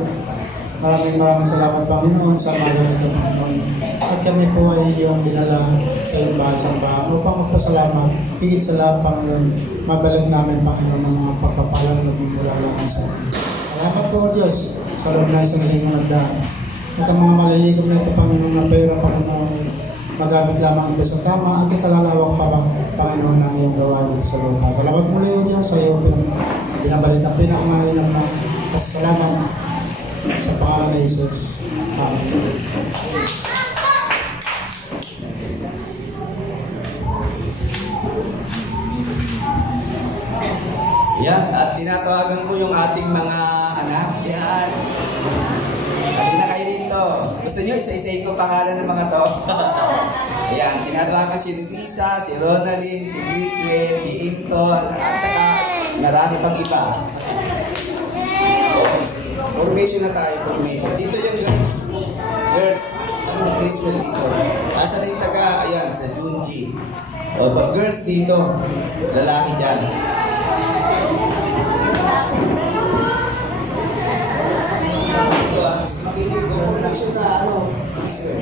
Maraming salamat, Panginoon, sa mga ganito, Panginoon. At kami po ay iyong dinala sa iyong bahasang bahan upang magpasalamat. Higit sa lahat, Panginoon, mabalik namin, Panginoon, ng mga pagpapalang na bumula lang sa amin. Salamat po, Diyos, sa loob na isang lingkong nagdaan. At ang mga malilikom na ito, Panginoon, na pera, Panginoon, magamit lamang ito sa tama at ikalalawang pa, Panginoon, ng iyong gawain sa lupa. Salamat muli, O Diyos, sa iyo binabalik ang pinakamahinang na pasalamat sa pangalan ni Jesus. Amen. Yan, at tinatawagan po yung ating mga anak. Yan. Hindi na kayo dito. Gusto nyo, isa-isayin ko pangalan ng mga to? Yan, sinatawagan si Luisa, si Ronaldin, si Griswell, si Inton, at saka marami pang iba. Formation na tayo, formation. Dito yung girls. Girls, ano yung Griswell dito? Asa na yung taga, ayan, sa Junji. O, pag girls dito, lalaki dyan. Formation na, ano, Griswell.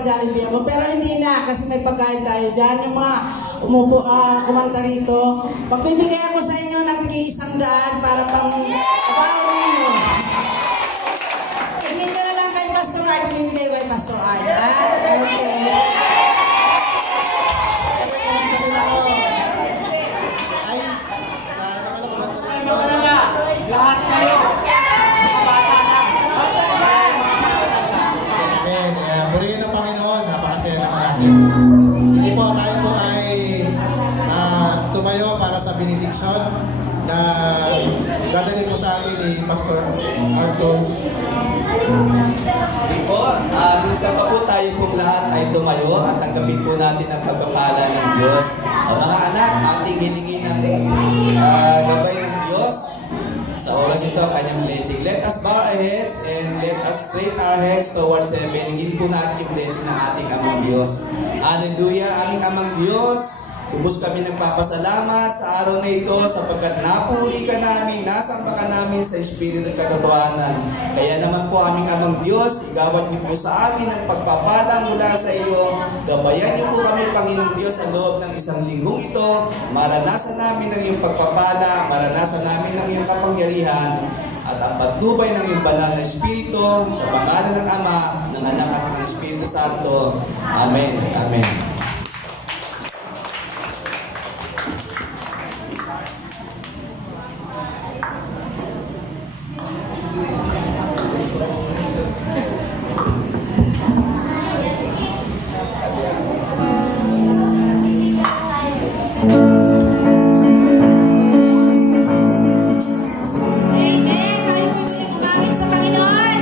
magpapa-Jollibee ako. Pero hindi na, kasi may pagkain tayo dyan. Yung mga umupo, kumanta rito. Magbibigay ako sa inyo ng tig-100 para pang kabaw ninyo. Tingin nyo na lang kay Pastor Art, ibibigay ko kay Pastor Art. Okay. Kumanta rin ako. Ay, sa naman ako kumanta rin ako. Lahat kayo. Amen. Purihin ng Panginoon. Napakasaya naman natin. Sige po, tayo po ay tumayo para sa benediction na dadalhin po sa atin ni Pastor Arthur. Po, minsan pa po tayo pong lahat ay tumayo at tanggapin po natin ang pagpapala ng Diyos. Mga anak, ating hilingin ng gabay ng Diyos. Sa oras ito, ang kanyang blessing. Let us bow our heads and let us straight our heads towards heaven. Hingin po natin yung blessing ng ating Amang Diyos. Hallelujah, aming Amang Diyos. Tubos kami nagpapasalamat sa araw na ito sapagkat napuri ka namin, nasamba ka namin sa Espiritu at katotohanan. Kaya naman po aming Amang Diyos, igawad niyo po sa amin ang pagpapala mula sa iyo. Gabayan niyo po kami, Panginoong Diyos, sa loob ng isang linggong ito. Maranasan namin ang iyong pagpapala, maranasan namin ang iyong kapangyarihan at ang patnubay ng iyong banal na Espiritu sa pangalan ng Ama, ng Anak at ng Espiritu Santo. Amen. Amen. Amen. Tayo po yung sa Panginoon.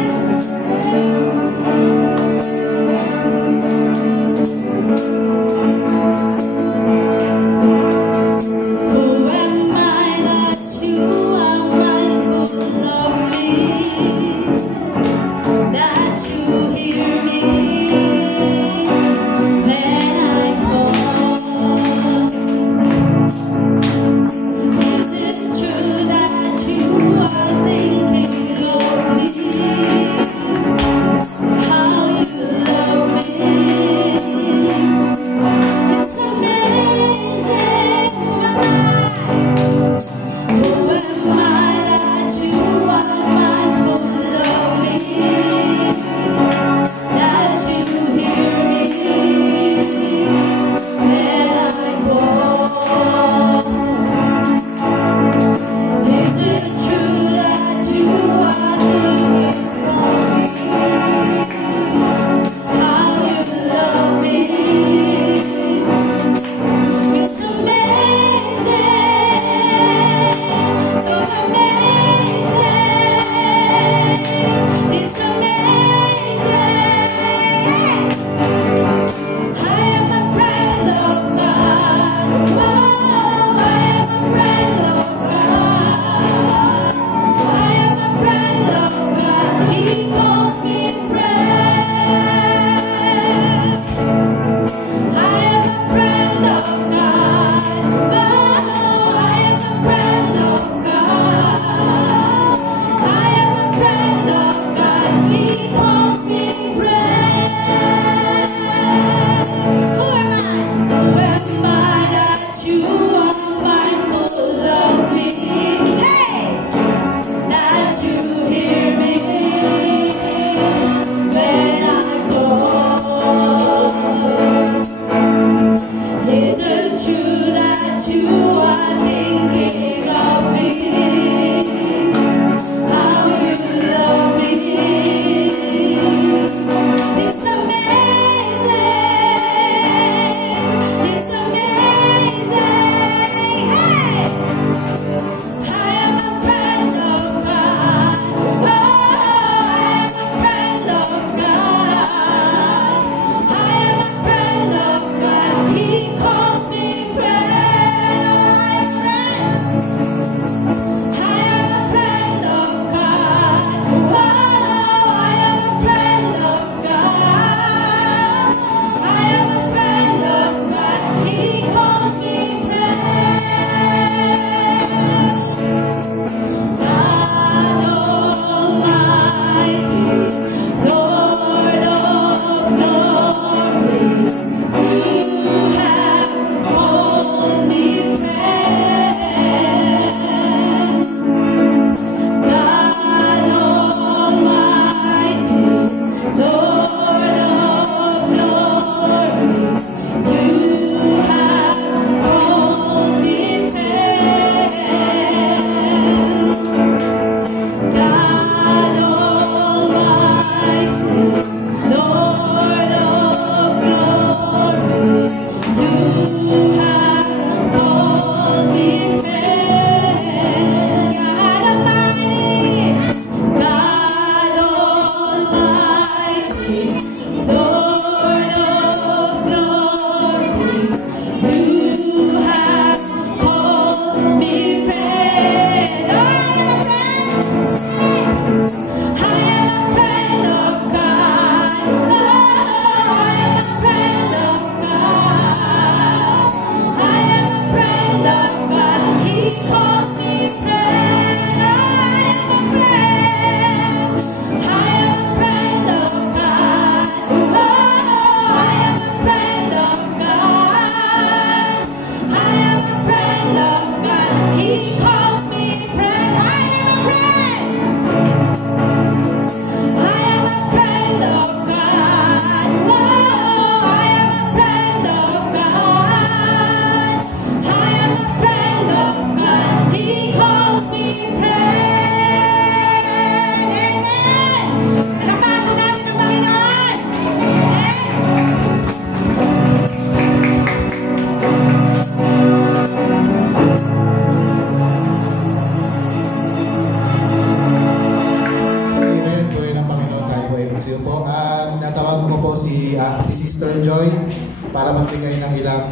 para magbigay ng ilang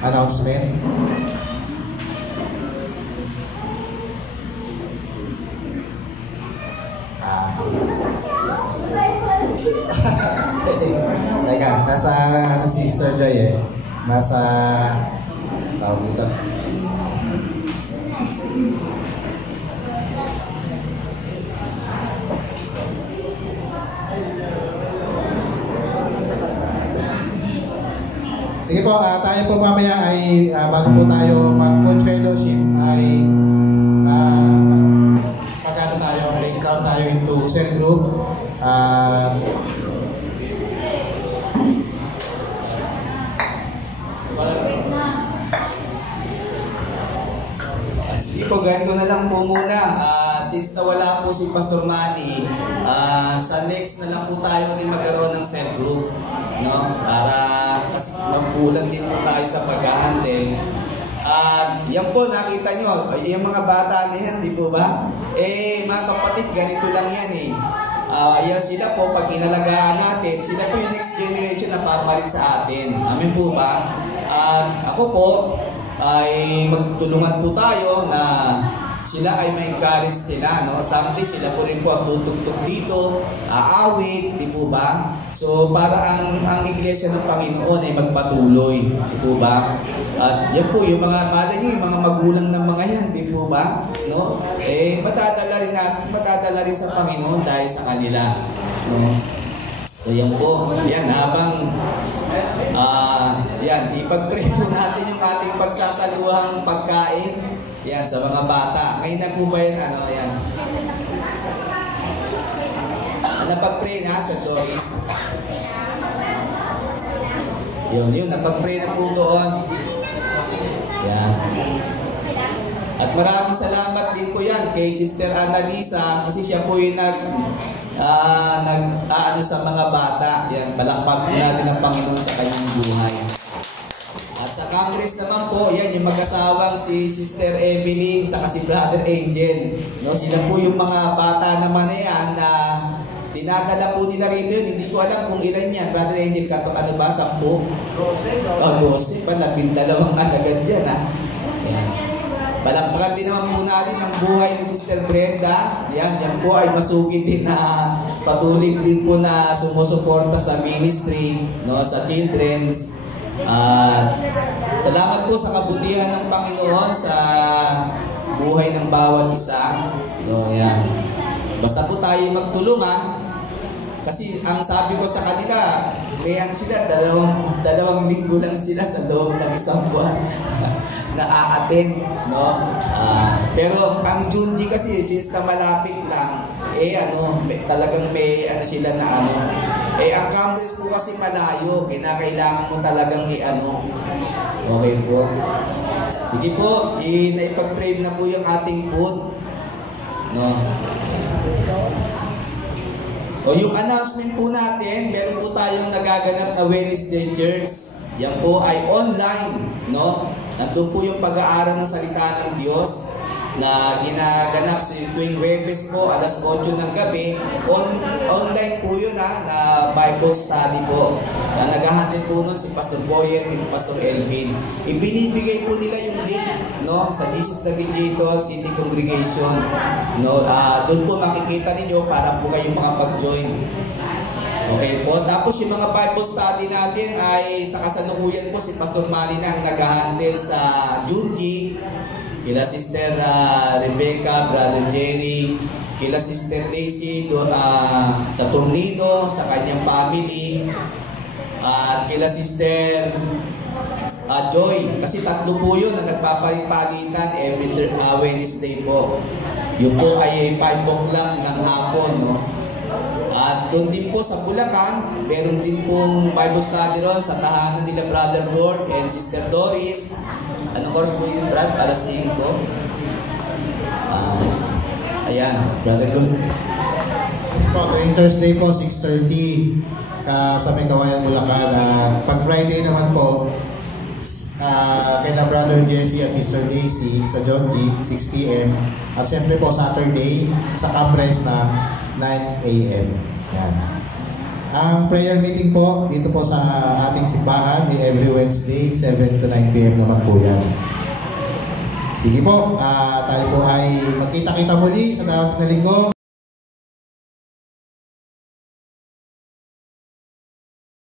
announcement. Teka, nasa si Sister Joy eh. Nasa tawag dito. Sige po, tayo po mamaya ay bago po tayo mag-food fellowship ay magkano tayo, break down tayo into cell group. Sige po, ganito na lang po muna. Since nawala po si Pastor Manny, sa next na lang po tayo din magkaroon ng cell group. No? Para kasi magkulang din po tayo sa pag-handle. Yan po, nakita nyo, yung mga bata na yan, di po ba? Mga kapatid, ganito lang yan eh. Yan sila po, pag inalagaan natin, sila po yung next generation na papalit sa atin. Amin po ba? Ako po, ay magtutulungan po tayo na sila ay ma-encourage nila, no? Someday sila po rin po ang tutugtog dito, aawit, di po ba? So, para ang iglesia ng Panginoon ay magpatuloy, di po ba? At yan po, yung mga mother nyo, yung mga magulang ng mga yan, di po ba? No? Matadala rin sa Panginoon dahil sa kanila, no? So, yan po. Yan, habang yan, ipag-pray po natin yung ating pagsasaluhang pagkain. Yan, sa mga bata. Ngayon na po ba yan? Yan. Napag-pray na sa Doris. Yun, napag-pray na po doon. Yan. At maraming salamat din po yan kay Sister Annalisa kasi siya po yung nag-aano sa mga bata. Yan, palakpak natin ang Panginoon sa kanyang buhay. At sa Congress naman po, yan yung mag-asawang si Sister Evelyn at si Brother Angel. No, sila po yung mga bata naman na yan na dinadala po nila rito yun. Hindi ko alam kung ilan yan. Brother Angel, ano ba? 10? 12 pa. 12 agad yan ha. Yan. Palakpakan din naman po natin ang buhay ni Sister Brenda. Yan po ay masugid din na patuloy din po na sumusuporta sa ministry, no, sa children's. Salamat po sa kabutihan ng Panginoon sa buhay ng bawat isa. So, yan. Basta po tayo magtulungan kasi ang sabi ko sa kanila, may sila, dalawang linggo lang sila sa loob ng isang buwan na a-attend, no? Pero ang Junji kasi since na malapit lang, talagang may sila na ang Congress po kasi malayo, kailangan mo talagang Okay po. Sige po, naipag-pray na po yung ating food. No? O yung announcement po natin, meron po tayong nagaganap na Wednesday Church. Yan po ay online, no? Nandun po yung pag-aaral ng salita ng Diyos na ginaganap sa tuwing Webes po, alas 8 ng gabi. Online po yun na Bible study po. Na naghahandle po nun si Pastor Boyer and Pastor Elvin. Ibinibigay po nila yung link, no, sa Jesus Navigator City Congregation. No, doon po makikita ninyo para po kayo makapag-join. Okay po. Tapos yung mga Bible study natin ay sa kasalukuyan po si Pastor Manny na ang nag-handle sa Junji. Kila Sister Rebecca, Brother Jerry, kila Sister Daisy sa Tornado, sa kanyang family, at kila Sister Joy. Kasi 3 po yun na nagpapalit-palitan every Wednesday po. Yung po ay 5 o'clock ng hapon, no? At doon din po sa Bulacan, meron din pong Bible study ron sa tahanan nila Brother Gord and Sister Doris. Anong oras po yun, Brad? Alas 5. Ayan, Brother Gord. Tuwing Thursday po, 6:30 sa May Kawayan, Bulacan. Pag Friday naman po, kay Brother Jesse at Sister Daisy sa John G, 6 p.m. At siyempre po Saturday sa Campres na 9 a.m. Yan. Ang prayer meeting po, dito po sa ating simbahan, every Wednesday, 7 to 9 p.m. naman po yan. Sige po, tayo po ay magkita-kita muli sa darating na linggo.